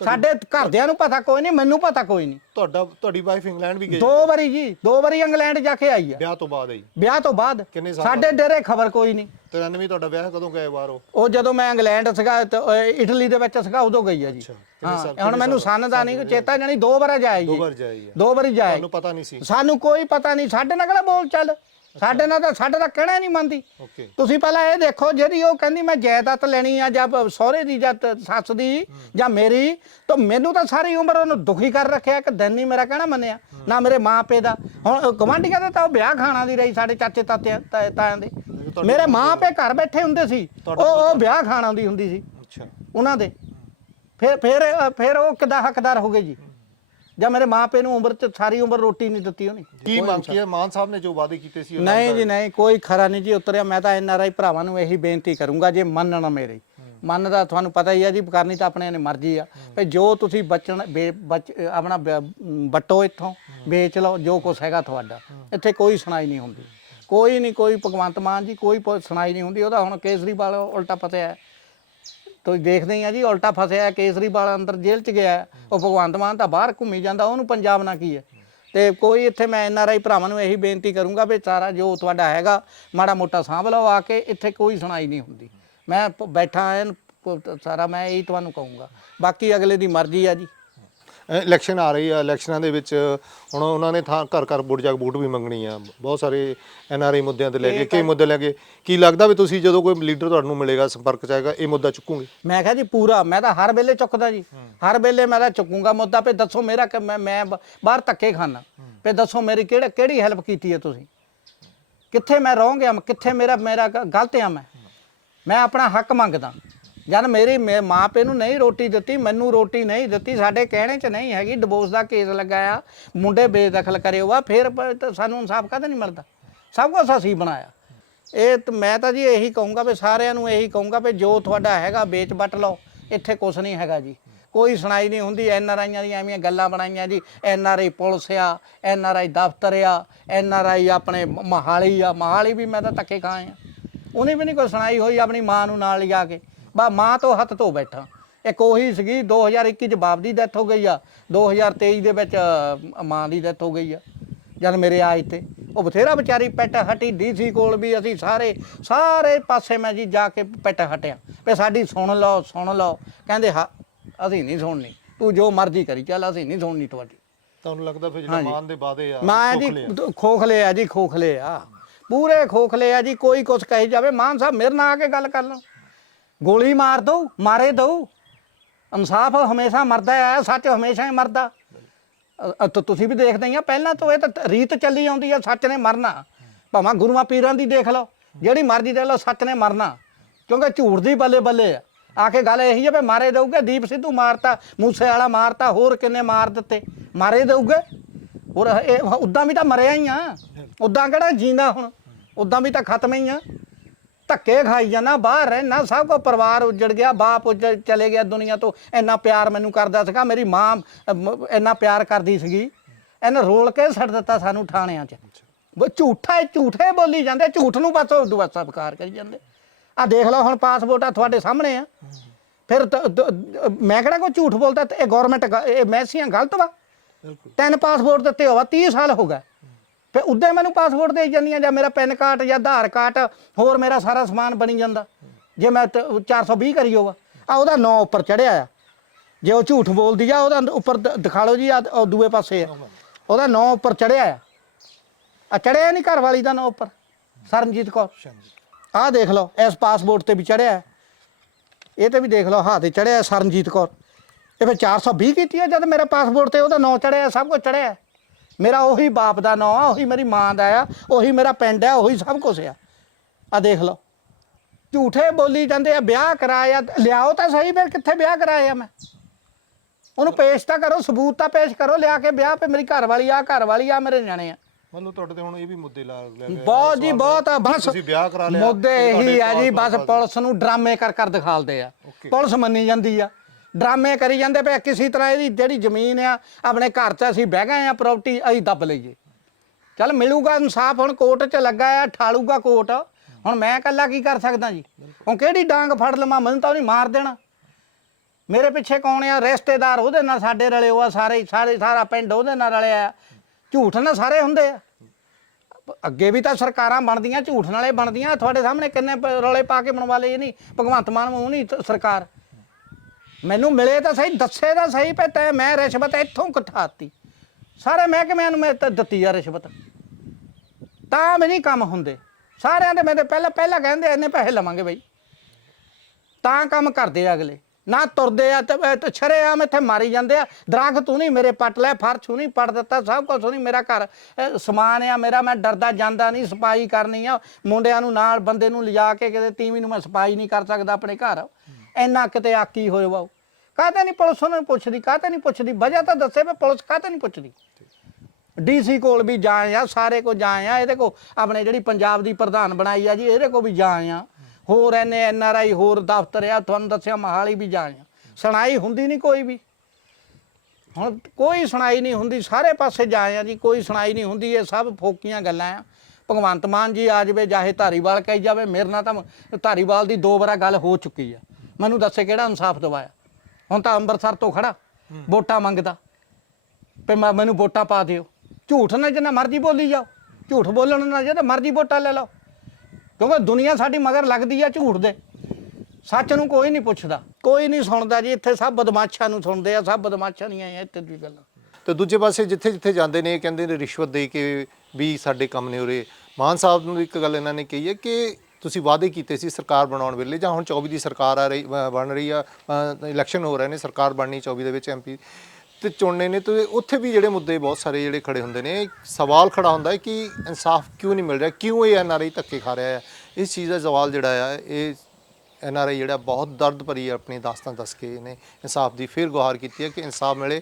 A: ਸਾਡੇ ਘਰਦਿਆਂ ਨੂੰ ਪਤਾ ਕੋਈ ਨਹੀਂ ਮੈਨੂੰ ਪਤਾ ਕੋਈ ਨਹੀਂ।
B: ਤੁਹਾਡਾ ਤੁਹਾਡੀ ਵਾਈਫ ਇੰਗਲੈਂਡ ਵੀ ਗਈ
A: ਦੋ ਵਾਰੀ ਜੀ ਦੋ ਵਾਰੀ ਇੰਗਲੈਂਡ ਜਾ ਕੇ ਆਈ ਆ।
B: ਵਿਆਹ ਤੋਂ ਬਾਅਦ ਆਈ।
A: ਵਿਆਹ ਤੋਂ ਬਾਅਦ
B: ਕਿੰਨੇ ਸਾਲ
A: ਸਾਡੇ ਡੇਰੇ ਖਬਰ ਕੋਈ ਨਹੀਂ।
B: 93 ਤੁਹਾਡਾ ਵਿਆਹ ਕਦੋਂ ਗਏ ਬਾਹਰੋਂ?
A: ਉਹ ਜਦੋਂ ਮੈਂ ਇੰਗਲੈਂਡ ਸੀਗਾ ਤੇ, ਅਹ, ਇਟਲੀ ਦੇ ਵਿੱਚ ਸੀਗਾ ਉਦੋਂ ਗਈ ਆ ਜੀ।
B: ਕਿੰਨੇ ਸਾਲ
A: ਹਾਂ ਹੁਣ ਮੈਨੂੰ ਸੰਨ ਦਾ ਨਹੀਂ ਚੇਤਾ ਜਾਣੀ ਦੋ ਵਾਰ ਜਾਇਆ
B: ਦੋ ਵਾਰ ਜਾਈ
A: ਦੋ ਵਾਰੀ ਜਾਇਆ
B: ਤੁਹਾਨੂੰ ਪਤਾ ਨਹੀਂ ਸੀ।
A: ਸਾਨੂੰ ਕੋਈ ਪਤਾ ਨਹੀਂ ਸਾਡੇ ਨਾਲ ਕਿਹੜਾ ਬੋਲ ਚੱਲ ਸਾਡੇ ਨਾਲ ਤਾਂ ਸਾਡੇ ਦਾ ਕਹਿਣਾ ਨਹੀਂ ਮੰਨਦੀ।
B: ਓਕੇ।
A: ਤੁਸੀਂ ਪਹਿਲਾਂ ਇਹ ਦੇਖੋ ਜਿਹੜੀ ਉਹ ਕਹਿੰਦੀ ਮੈਂ ਜਾਇਦਾਦ ਲੈਣੀ ਆ ਜਾਂ ਸਹੁਰੇ ਦੀ ਜਾਂ ਤ- ਸੱਸ ਦੀ ਜਾਂ ਮੇਰੀ ਤਾਂ ਮੈਨੂੰ ਤਾਂ ਸਾਰੀ ਉਮਰ ਉਹਨੂੰ ਦੁਖੀ ਕਰ ਰੱਖਿਆ ਕਿ ਦਿਨ ਨਹੀਂ ਮੇਰਾ ਕਹਿਣਾ ਮੰਨਿਆ। ਨਾ ਮੇਰੇ ਮਾਂ ਪੇ ਦਾ। ਹੁਣ ਗਵਾਂਢੀਆਂ ਦੇ ਤਾਂ ਉਹ ਵਿਆਹ ਖਾਣਾ ਦੀ ਰਹੀ ਸਾਡੇ ਚਾਚੇ ਤਾਤੇ ਤਾ- ਤਾਇਆਂ ਦੇ। ਮੇਰੇ ਮਾਂ ਪੇ ਘਰ ਬੈਠੇ ਹੁੰਦੇ ਸੀ। ਉਹ ਉਹ ਵਿਆਹ ਖਾਣਾ ਦੀ ਹੁੰਦੀ ਸੀ।
B: ਅੱਛਾ।
A: ਉਹਨਾਂ ਦੇ। ਫਿਰ ਫਿਰ ਫਿਰ ਉਹ ਕਿੱਦਾਂ ਹੱਕਦਾਰ ਹੋ ਗਏ ਜੀ? ਜਾਂ ਮੇਰੇ ਮਾਂ ਪੇ ਨੂੰ ਉਮਰ ਚ ਸਾਰੀ ਉਮਰ ਰੋਟੀ ਨਹੀਂ ਦਿੱਤੀ ਉਹਨੇ।
B: ਕੀ ਮੰਗ ਕੀ ਹੈ? ਮਾਨ ਸਾਹਿਬ ਨੇ ਜੋ ਵਾਅਦੇ ਕੀਤੇ ਸੀ
A: ਨਹੀਂ ਜੀ ਨਹੀਂ। ਕੋਈ ਖਰਾ ਨਹੀਂ ਜੀ ਉਤਰਿਆ। ਮੈਂ ਤਾਂ ਐਨ ਆਰ ਆਈ ਭਰਾਵਾਂ ਨੂੰ ਇਹੀ ਬੇਨਤੀ ਕਰੂੰਗਾ ਜੇ ਮੰਨਣ ਮੇਰੀ। ਮੰਨਦਾ ਤੁਹਾਨੂੰ ਪਤਾ ਹੀ ਆ ਜੀ ਕਰਨੀ ਤਾਂ ਆਪਣੇ ਨੇ ਮਰਜ਼ੀ ਆ। ਭਈ ਜੋ ਤੁਸੀਂ ਬਚਣ ਆਪਣਾ ਬ- ਵੱਟੋ ਇੱਥੋਂ ਵੇਚ ਲਓ ਜੋ ਕੁਛ ਹੈਗਾ ਤੁਹਾਡਾ। ਇੱਥੇ ਕੋਈ ਸੁਣਾਈ ਨਹੀਂ ਹੁੰਦੀ। ਕੋਈ ਨਹੀਂ ਕੋਈ ਭਗਵੰਤ ਮਾਨ ਜੀ ਕੋਈ ਸੁਣਾਈ ਨਹੀਂ ਹੁੰਦੀ। ਉਹਦਾ ਹੁਣ ਕੇਸਰੀਵਾਲ ਉਲਟਾ ਪਤਿਆ ਹੈ। ਤੁਸੀਂ ਦੇਖਦੇ ਹੀ ਆ ਜੀ, ਉਲਟਾ ਫਸਿਆ, ਕੇਸਰੀਵਾਲ ਅੰਦਰ ਜੇਲ੍ਹ ਚ ਗਿਆ, ਉਹ ਭਗਵੰਤ ਮਾਨ ਤਾਂ ਬਾਹਰ ਘੁੰਮੀ ਜਾਂਦਾ, ਉਹਨੂੰ ਪੰਜਾਬ ਨਾਲ ਕੀ ਹੈ ਤੇ ਕੋਈ ਇੱਥੇ ਮੈਂ ਐਨ ਆਰ ਆਈ ਭਰਾਵਾਂ ਨੂੰ ਇਹੀ ਬੇਨਤੀ ਕਰੂੰਗਾ ਵੀ ਸਾਰਾ ਜੋ ਤੁਹਾਡਾ ਹੈਗਾ, ਮਾੜਾ ਮੋਟਾ ਸਾਂਭ ਲਓ ਆ ਕੇ, ਇੱਥੇ ਕੋਈ ਸੁਣਾਈ ਨਹੀਂ ਹੁੰਦੀ। ਮੈਂ ਪ- ਬੈਠਾ ਐਨ, ਪ- ਸਾਰਾ ਮੈਂ ਇਹੀ ਤੁਹਾਨੂੰ ਕਹੂੰਗਾ। ਬਾਕੀ ਅਗਲੇ ਦੀ ਮਰਜ਼ੀ ਆ ਜੀ।
B: ਇਲੈਕਸ਼ਨ ਆ ਰਹੀ ਆ ਇਲੈਕਸ਼ਨਾਂ ਦੇ ਵਿੱਚ ਹੁਣ ਉਹਨਾਂ ਨੇ ਥਾਂ ਘਰ ਘਰ ਵੋਟ ਜਾ ਕੇ ਵੋਟ ਵੀ ਮੰਗਣੀ ਆ। ਬਹੁਤ ਸਾਰੇ ਐਨ ਆਰ ਆਈ ਮੁੱਦਿਆਂ ਤੇ ਲੈ ਕੇ ਕਈ ਮੁੱਦੇ ਲੈ ਕੇ। ਕੀ ਲੱਗਦਾ ਵੀ ਤੁਸੀਂ ਜਦੋਂ ਕੋਈ ਲੀਡਰ ਤੁਹਾਨੂੰ ਮਿਲੇਗਾ ਸੰਪਰਕ ਚ ਆਏਗਾ ਇਹ ਮੁੱਦਾ ਚੁੱਕੋਗੇ?
A: ਮੈਂ ਕਿਹਾ ਜੀ ਪੂਰਾ ਮੈਂ ਤਾਂ ਹਰ ਵੇਲੇ ਚੁੱਕਦਾ ਜੀ। ਹਰ ਵੇਲੇ ਮੈਂ ਤਾਂ ਚੁੱਕੂੰਗਾ ਮੁੱਦਾ ਪੇ ਦੱਸੋ ਮੇਰਾ ਮੈਂ ਬਾਹਰ ਧੱਕੇ ਖਾਨਾ। ਪੇ ਦੱਸੋ ਮੇਰੀ ਕਿਹੜਾ ਕਿਹੜੀ ਹੈਲਪ ਕੀਤੀ ਹੈ ਤੁਸੀਂ? ਕਿੱਥੇ ਮੈਂ ਰੋਂਗ ਆ ਕਿੱਥੇ ਮੇਰਾ ਮੇਰਾ ਗਲਤ ਆ ਮੈਂ? ਮੈਂ ਆਪਣਾ ਹੱਕ ਮੰਗਦਾ। ਜਦ ਮੇਰੀ ਮੇ- ਮਾਂ ਪਿਓ ਨੂੰ ਨਹੀਂ ਰੋਟੀ ਦਿੱਤੀ, ਮੈਨੂੰ ਰੋਟੀ ਨਹੀਂ ਦਿੱਤੀ, ਸਾਡੇ ਕਹਿਣੇ 'ਚ ਨਹੀਂ ਹੈਗੀ ਡਿਵੋਰਸ ਦਾ ਕੇਸ ਲਗਾਇਆ, ਮੁੰਡੇ ਬੇਦਖਲ ਕਰੇ ਹੋਆ, ਫਿਰ ਪ- ਤਾਂ ਸਾਨੂੰ ਇਨਸਾਫ ਕਦੇ ਨਹੀਂ ਮਿਲਦਾ? ਸਭ ਕੁਝ ਅਸੀਂ ਬਣਾਇਆ। ਇਹ ਤਾਂ ਮੈਂ ਤਾਂ ਜੀ ਇਹੀ ਕਹੂੰਗਾ ਵੀ ਸਾਰਿਆਂ ਨੂੰ ਇਹੀ ਕਹੂੰਗਾ ਵੀ ਜੋ ਤੁਹਾਡਾ ਹੈਗਾ ਵੇਚ ਵੱਟ ਲਓ, ਇੱਥੇ ਕੁਝ ਨਹੀਂ ਹੈਗਾ ਜੀ। ਕੋਈ ਸੁਣਾਈ ਨਹੀਂ ਹੁੰਦੀ, ਐਨ ਆਰ ਆਈਆਂ ਦੀਆਂ ਐਵੇਂ ਗੱਲਾਂ ਬਣਾਈਆਂ ਜੀ, ਐਨ ਆਰ ਆਈ ਪੁਲਿਸ ਆ, ਐਨ ਆਰ ਆਈ ਦਫ਼ਤਰ ਆ, ਐਨ ਆਰ ਆਈ ਆਪਣੇ ਮ- ਮਹਾਲੀ ਆ, ਮੋਹਾਲੀ ਵੀ ਮੈਂ ਤਾਂ ਧੱਕੇ ਖਾਏ ਆ। ਉਹਨੇ ਵੀ ਨਹੀਂ ਕੋਈ ਸੁਣਾਈ ਹੋਈ ਆਪਣੀ ਮਾਂ ਨੂੰ ਨਾਲ ਲਿਜਾ ਕੇ। ਬਾ ਮਾਂ ਤੋਂ ਹੱਥ ਧੋ ਬੈਠਾ। ਇੱਕ ਉਹੀ ਸੀਗੀ 2021 ਚ ਬਾਪ ਦੀ ਡੈਥ ਹੋ ਗਈ ਆ 2023 ਦੇ ਵਿੱਚ ਅ, ਮਾਂ ਦੀ ਡੈਥ ਹੋ ਗਈ ਆ। ਜਦ ਮੇਰੇ ਆਏ ਤੇ ਉਹ ਬਥੇਰਾ ਵਿਚਾਰੀ ਪੈਟ ਹਟੀ ਡੀਸੀ ਕੋਲ ਵੀ ਅਸੀਂ ਸਾਰੇ ਸਾਰੇ ਪਾਸੇ ਮੈਂ ਜੀ ਜਾ ਕੇ ਪੈਟ ਹਟਿਆ। ਵੀ ਸਾਡੀ ਸੁਣ ਲਓ ਸੁਣ ਲਓ। ਕਹਿੰਦੇ ਹਾਂ ਅਸੀਂ ਨਹੀਂ ਸੁਣਨੀ। ਤੂੰ ਜੋ ਮਰਜ਼ੀ ਕਰੀ ਚੱਲ ਅਸੀਂ ਨਹੀਂ ਸੁਣਨੀ ਤੁਹਾਡੀ।
B: ਤੁਹਾਨੂੰ ਲੱਗਦਾ ਫਿਰ ਜਿਹੜਾ ਮਾਨ ਦੇ ਵਾਅਦੇ ਆ
A: ਮਾਂ ਜੀ
B: ਖੋਖਲੇ ਆ।
A: ਖੋਖਲੇ ਆ ਜੀ ਖੋਖਲੇ ਆ। ਪੂਰੇ ਖੋਖਲੇ ਆ ਜੀ ਕੋਈ ਕੁਛ ਕਹੀ ਜਾਵੇ। ਮਾਨ ਸਾਹਿਬ ਮੇਰੇ ਨਾਲ ਆ ਕੇ ਗੱਲ ਕਰ ਲਓ। ਗੋਲੀ ਮਾਰ ਦੋ, ਮਾਰੇ ਦੋ। ਇਨਸਾਫ ਹਮੇਸ਼ਾ ਮਰਦਾ ਆ ਸੱਚ ਹਮੇਸ਼ਾ ਹੀ ਮਰਦਾ। ਅ- ਅ- ਤੁਸੀਂ ਵੀ ਦੇਖਦੇ ਹੀ ਆ, ਪਹਿਲਾਂ ਤੋਂ ਇਹ ਤਾਂ ਰੀਤ ਚੱਲੀ ਆਉਂਦੀ ਹੈ ਸੱਚ ਨੇ ਮਰਨਾ। ਭਾਵੇਂ ਗੁਰੂਆਂ ਪੀਰਾਂ ਦੀ ਦੇਖ ਲਓ, ਜਿਹੜੀ ਮਰਜ਼ੀ ਦੇਖ ਲਓ, ਸੱਚ ਨੇ ਮਰਨਾ। ਕਿਉਂਕਿ ਝੂਠ ਦੀ ਬੱਲੇ ਬੱਲੇ ਆ। ਆ ਕੇ ਗੱਲ ਇਹੀ ਹੈ ਵੀ ਮਾਰੇ ਦਊਗੇ, ਦੀਪ ਸਿੱਧੂ ਮਾਰਤਾ, ਮੂਸੇ ਵਾਲਾ ਮਾਰਤਾ, ਹੋਰ ਕਿੰਨੇ ਮਾਰ ਦਿੱਤੇ। ਮਾਰੇ ਦਊਗੇ? ਹੋਰ ਇਹ, ਉਦਾਂ ਵੀ ਤਾਂ ਮਰਿਆ ਹੀ ਆ। ਉਦਾਂ ਕਿਹੜਾ ਜੀਂਦਾ ਹੁਣ? ਉਦਾਂ ਵੀ ਤਾਂ ਖਤਮ ਹੀ ਆ। ਧੱਕੇ ਖਾਈ ਜਾਣਾ ਬਾਹਰ ਰਹਿਣਾ ਸਭ ਕੋ ਪਰਿਵਾਰ ਉੱਜੜ ਗਿਆ ਬਾਪ ਉੱਜੜ ਚਲੇ ਗਿਆ ਦੁਨੀਆ ਤੋਂ ਇੰਨਾ ਪਿਆਰ ਮੈਨੂੰ ਕਰਦਾ ਸੀਗਾ ਮੇਰੀ ਮਾਂ ਅਮ, ਇੰਨਾ ਪਿਆਰ ਕਰਦੀ ਸੀਗੀ। ਇਹਨੇ ਰੋਲ ਕੇ ਛੱਡ ਦਿੱਤਾ ਸਾਨੂੰ ਥਾਣਿਆਂ 'ਚ। ਉਹ ਝੂਠਾ ਹੈ ਝੂਠੇ ਬੋਲੀ ਜਾਂਦੇ ਝੂਠ ਨੂੰ ਬਸ ਉਹ ਦੁਆਸਾ ਬਕਾਰ ਕਰੀ ਜਾਂਦੇ। ਆ ਦੇਖ ਲਓ ਹੁਣ ਪਾਸਪੋਰਟ ਆ ਤੁਹਾਡੇ ਸਾਹਮਣੇ ਆ। ਫਿਰ ਤ- ਮੈਂ ਕਿਹੜਾ ਕੋਈ ਝੂਠ ਬੋਲਦਾ? ਤੇ ਇਹ ਗਵਰਨਮੈਂਟ ਇਹ ਮੈਸੀਆਂ ਗਲਤ ਵਾ?
B: ਬਿਲਕੁਲ।
A: ਤਿੰਨ ਪਾਸਪੋਰਟ ਦਿੱਤੇ ਹੋਵਾ 30 ਸਾਲ ਹੋ ਗਏ। ਫਿਰ ਉਦੋਂ ਮੈਨੂੰ ਪਾਸਪੋਰਟ ਦੇ ਜਾਂਦੀਆਂ, ਜਾਂ ਮੇਰਾ ਪੈਨ ਕਾਰਡ ਜਾਂ ਆਧਾਰ ਕਾਰਡ ਹੋਰ ਮੇਰਾ ਸਾਰਾ ਸਮਾਨ ਬਣੀ ਜਾਂਦਾ। ਜੇ ਮੈਂ ਤ- 420 ਕਰੀ ਹੋਵਾ ਆ ਉਹਦਾ ਨਾਂ ਉੱਪਰ ਚੜਿਆ ਆ। ਜੇ ਉਹ ਝੂਠ ਬੋਲਦੀ ਆ, ਉਹਦਾ ਉੱਪਰ ਦਿਖਾ ਲਓ ਜੀ ਆ ਉਹ ਦੂਏ ਪਾਸੇ ਆ। ਉਹਦਾ ਨਾਂ ਉੱਪਰ ਚੜਿਆ ਆ। ਆ ਚੜਿਆ ਨਹੀਂ ਘਰ ਵਾਲੀ ਦਾ ਨਾਂ ਉੱਪਰ? ਸਰਨਜੀਤ ਕੌਰ। ਆਹ ਦੇਖ ਲਓ, ਇਸ ਪਾਸਪੋਰਟ ਤੇ ਵੀ ਚੜਿਆ ਇਹ ਤੇ ਵੀ ਦੇਖ ਲਓ ਹਾਂ ਤੇ ਚੜਿਆ ਹੈ ਸਰਨਜੀਤ ਕੌਰ। ਇਹ ਫਿਰ 420 ਕੀਤੀ ਹੈ ਜਦ ਮੇਰਾ ਪਾਸਪੋਰਟ ਤੇ ਉਹਦਾ ਨਾਂ ਚੜਿਆ ਸਭ ਕੁਝ ਚੜਿਆ ਮੇਰਾ ਉਹੀ ਬਾਪ ਦਾ ਨਾਂ ਆ ਉਹੀ ਮੇਰੀ ਮਾਂ ਦਾ ਆ ਉਹੀ ਮੇਰਾ ਪਿੰਡ ਆ ਉਹੀ ਸਭ ਕੁਝ ਆ। ਆ ਦੇਖ ਲਓ। ਝੂਠੇ ਬੋਲੀ ਜਾਂਦੇ ਆ ਵਿਆਹ ਕਰਾਇਆ ਲਿਆਓ ਤਾਂ ਸਹੀ ਫਿਰ ਕਿੱਥੇ ਵਿਆਹ ਕਰਾਇਆ ਮੈਂ? ਉਹਨੂੰ ਪੇਸ਼ ਤਾਂ ਕਰੋ ਸਬੂਤ ਤਾਂ ਪੇਸ਼ ਕਰੋ ਲਿਆ ਕੇ ਵਿਆਹ ਪੇ ਮੇਰੀ ਘਰ ਵਾਲੀ ਆ ਘਰ ਵਾਲੀ ਆ ਮੇਰੇ ਨਿਆਣੇ ਆ।
B: ਮਤਲਬ ਤੁਹਾਡੇ ਤੇ ਹੁਣ ਇਹ ਵੀ ਮੁੱਦੇ ਲਾ ਲਿਆ ਗਿਆ
A: ਬਹੁਤ ਜੀ ਬਹੁਤ ਆ ਬਸ
B: ਤੁਸੀਂ ਵਿਆਹ ਕਰਾ ਲਿਆ
A: ਮੁੱਦੇ
B: ਤੇ
A: ਇਹੀ ਆ ਜੀ ਬਸ ਪੁਲਿਸ ਨੂੰ ਡਰਾਮੇ ਕਰ ਕਰ ਦਿਖਾਲਦੇ ਆ. ਪੁਲਿਸ ਮੰਨੀ ਜਾਂਦੀ ਆ। ਡਰਾਮੇ ਕਰੀ ਜਾਂਦੇ ਪਏ ਕਿਸੇ ਤਰ੍ਹਾਂ ਇਹਦੀ ਜਿਹੜੀ ਜ਼ਮੀਨ ਆ, ਆਪਣੇ ਘਰ 'ਚ ਅਸੀਂ ਬਹਿ ਗਏ ਆ ਪ੍ਰਾਪਰਟੀ ਅਸੀਂ ਦੱਬ ਲਈਏ। ਚੱਲ ਮਿਲੂਗਾ ਇਨਸਾਫ, ਹੁਣ ਕੋਰਟ 'ਚ ਲੱਗਾ ਆ, ਠਾਲੂਗਾ ਕੋਰਟ। ਹੁਣ ਮੈਂ ਇਕੱਲਾ ਕੀ ਕਰ ਸਕਦਾ ਜੀ? ਹੁਣ ਕਿਹੜੀ ਡਾਂਗ ਫੜ ਲਵਾਂ, ਮੈਨੂੰ ਤਾਂ ਉਹਨੇ ਮਾਰ ਦੇਣਾ। ਮੇਰੇ ਪਿੱਛੇ ਕੌਣ ਆ? ਰਿਸ਼ਤੇਦਾਰ ਉਹਦੇ ਨਾਲ ਸਾਡੇ ਰਲੇ ਉਹ ਆ ਸਾਰੇ ਸਾਰੇ, ਸਾਰਾ ਪਿੰਡ ਉਹਦੇ ਨਾਲ ਰਲਿਆ ਆ। ਝੂਠ ਨਾਲ ਸਾਰੇ ਹੁੰਦੇ ਆ। ਅੱਗੇ ਵੀ ਤਾਂ ਸਰਕਾਰਾਂ ਬਣਦੀਆਂ, ਝੂਠ ਨਾਲੇ ਬਣਦੀਆਂ। ਤੁਹਾਡੇ ਸਾਹਮਣੇ ਕਿੰਨੇ ਪ- ਰੌਲੇ ਪਾ ਕੇ ਬਣਵਾ ਲਏ ਨਹੀਂ ਭਗਵੰਤ ਮਾਨ ਉਹ ਨਹੀਂ ਸਰਕਾਰ। ਮੈਨੂੰ ਮਿਲੇ ਤਾਂ ਸਹੀ, ਦੱਸੇ ਤਾਂ ਸਹੀ ਪਏ ਤੈ ਮੈਂ ਰਿਸ਼ਵਤ ਇੱਥੋਂ ਕਠਾਤੀ। ਸਾਰੇ ਮਹਿਕਮਿਆਂ ਨੂੰ ਮੈਂ ਤਾਂ ਦਿੱਤੀ ਆ ਰਿਸ਼ਵਤ। ਤਾਂ ਵੀ ਨਹੀਂ ਕੰਮ ਹੁੰਦੇ। ਸਾਰਿਆਂ ਦੇ ਮੈਂ ਤੇ ਪਹਿਲਾਂ ਪਹਿਲਾਂ ਕਹਿੰਦੇ ਇੰਨੇ ਪੈਸੇ ਲਵਾਂਗੇ ਬਈ। ਤਾਂ ਕੰਮ ਕਰਦੇ ਆ ਅਗਲੇ। ਨਾ ਤੁਰਦੇ ਆ ਤੇ ਛਰੇ ਛਰੇਆਮ ਇੱਥੇ ਮਾਰੀ ਜਾਂਦੇ ਆ। ਦਰਖਤ ਤੂੰ ਨਹੀਂ ਮੇਰੇ ਪੱਟ ਲੈ, ਫਰਸ਼ ਤੂੰ ਨਹੀਂ ਪੱਟ ਦਿੱਤਾ, ਸਭ ਕੁਝ ਨਹੀਂ ਮੇਰਾ ਘਰ। ਸਮਾਨ ਆ ਮੇਰਾ, ਮੈਂ ਡਰਦਾ ਜਾਂਦਾ ਨਹੀਂ ਸਫ਼ਾਈ ਕਰਨੀ ਆ। ਮੁੰਡਿਆਂ ਨੂੰ ਨਾਲ ਬੰਦੇ ਨੂੰ ਲਿਜਾ ਕੇ ਕਿਤੇ ਤੀਵੀਂ ਨੂੰ ਮੈਂ ਸਫ਼ਾਈ ਨਹੀਂ ਕਰ ਸਕਦਾ ਆਪਣੇ ਘਰ। ਇੰਨਾ ਕਿਤੇ ਆਕੀ ਹੋਏ ਵਾ ਕਾਹਤੇ ਨਹੀਂ ਪੁਲਿਸ ਉਹਨਾਂ ਨੂੰ ਪੁੱਛਦੀ, ਕਾਹਤੇ ਨਹੀਂ ਪੁੱਛਦੀ? ਵਜ੍ਹਾ ਤਾਂ ਦੱਸੇ ਵੀ ਪੁਲਿਸ ਕਾਹਤੇ ਨਹੀਂ ਪੁੱਛਦੀ? ਡੀਸੀ ਕੋਲ ਵੀ ਜਾਏ ਆ ਸਾਰੇ ਕੋ ਜਾਏ ਆ ਇਹਦੇ ਕੋ ਆਪਣੇ ਜਿਹੜੀ ਪੰਜਾਬ ਦੀ ਪ੍ਰਧਾਨ ਬਣਾਈ ਆ ਜੀ, ਇਹਦੇ ਕੋ ਵੀ ਜਾਏ ਆ ਹੋਰ ਐਨੇ ਐਨ ਆਰ ਆਈ, ਹੋਰ ਦਫ਼ਤਰ ਆ, ਤੁਹਾਨੂੰ ਦੱਸਿਆ ਮਹਾਲੀ ਵੀ ਜਾਏ ਆ ਸੁਣਾਈ ਹੁੰਦੀ ਨਹੀਂ ਕੋਈ ਵੀ। ਹੁਣ ਕੋਈ ਸੁਣਾਈ ਨਹੀਂ ਹੁੰਦੀ, ਸਾਰੇ ਪਾਸੇ ਜਾਏ ਆ ਜੀ, ਕੋਈ ਸੁਣਾਈ ਨਹੀਂ ਹੁੰਦੀ, ਇਹ ਸਭ ਫੋਕੀਆਂ ਗੱਲਾਂ ਆ। ਭਗਵੰਤ ਮਾਨ ਜੀ ਆ ਜਾਵੇ, ਚਾਹੇ ਧਾਰੀਵਾਲ ਕਹੀ ਜਾਵੇ, ਮੇਰੇ ਨਾਲ ਤਾਂ ਧਾਰੀਵਾਲ ਦੀ ਦੋ ਵਾਰਾ ਗੱਲ ਹੋ ਚੁੱਕੀ ਆ। ਮੈਨੂੰ ਦੱਸੇ ਕਿਹੜਾ ਇਨਸਾਫ ਦਵਾਇਆ। ਹੁਣ ਤਾਂ ਅੰਮ੍ਰਿਤਸਰ ਤੋਂ ਖੜਾ, ਵੋਟਾਂ ਮੰਗਦਾ। ਤੇ ਮੈਨੂੰ ਵੋਟਾਂ ਪਾ ਦਿਓ। ਝੂਠ ਨਾਲ ਜਿੰਨਾ ਮਰਜ਼ੀ ਬੋਲੀ ਜਾਓ। ਝੂਠ ਬੋਲਣ ਨਾਲ ਜਿਹੜਾ ਮਰਜ਼ੀ ਵੋਟਾਂ ਲੈ ਲਓ। ਕਿਉਂਕਿ ਦੁਨੀਆ ਸਾਡੀ ਮਗਰ ਲੱਗਦੀ ਆ ਝੂਠ ਦੇ। ਸੱਚ ਨੂੰ ਕੋਈ ਨਹੀਂ ਪੁੱਛਦਾ। ਕੋਈ ਨਹੀਂ ਸੁਣਦਾ ਜੀ। ਇੱਥੇ ਸਭ ਬਦਮਾਸ਼ਾਂ ਨੂੰ ਸੁਣਦੇ ਆ। ਸਭ ਬਦਮਾਸ਼ਾਂ ਨਹੀਂ ਆਏ ਇੱਥੇ ਦੀ ਗੱਲਾਂ।
B: ਤੇ ਦੂਜੇ ਪਾਸੇ ਜਿੱਥੇ ਜਿੱਥੇ ਜਾਂਦੇ ਨੇ ਕਹਿੰਦੇ ਨੇ ਰਿਸ਼ਵਤ ਦੇ ਕੇ ਵੀ ਸਾਡੇ ਕੰਮ ਨੇ ਉਰੇ। ਮਾਨ ਸਾਹਿਬ ਨੂੰ ਇੱਕ ਗੱਲ ਇਹਨਾਂ ਨੇ ਕਹੀ ਹੈ ਕਿ ਤੁਸੀਂ ਵਾਅਦੇ ਕੀਤੇ ਸੀ ਸਰਕਾਰ ਬਣਾਉਣ ਵੇਲੇ ਜਾਂ ਹੁਣ 24 ਦੀ ਸਰਕਾਰ ਆ ਰਹੀ ਬਣ ਰਹੀ ਆ ਇਲੈਕਸ਼ਨ ਹੋ ਰਹੇ ਨੇ, ਸਰਕਾਰ ਬਣਨੀ 24 ਦੇ ਵਿੱਚ ਐਮਪੀ ਤੇ ਚੁਣਨੇ ਨੇ, ਤੇ ਉੱਥੇ ਵੀ ਜਿਹੜੇ ਮੁੱਦੇ ਬਹੁਤ ਸਾਰੇ ਜਿਹੜੇ ਖੜੇ ਹੁੰਦੇ ਨੇ ਸਵਾਲ ਖੜਾ ਹੁੰਦਾ ਹੈ ਕਿ ਇਨਸਾਫ ਕਿਉਂ ਨਹੀਂ ਮਿਲ ਰਿਹਾ, ਕਿਉਂ ਇਹ ਐਨਆਰਆਈ ਧੱਕੇ ਖਾ ਰਿਹਾ ਹੈ? ਇਸ ਚੀਜ਼ ਦਾ ਸਵਾਲ ਜਿਹੜਾ ਆ, ਇਹ ਐਨਆਰਆਈ ਜਿਹੜਾ ਬਹੁਤ ਦਰਦ ਭਰੀ ਆਪਣੀ ਦਾਸਤਾਨ ਦੱਸ ਕੇ ਇਹਨੇ ਇਨਸਾਫ ਦੀ ਫਿਰ ਗੁਹਾਰ ਕੀਤੀ ਹੈ ਕਿ ਇਨਸਾਫ ਮਿਲੇ।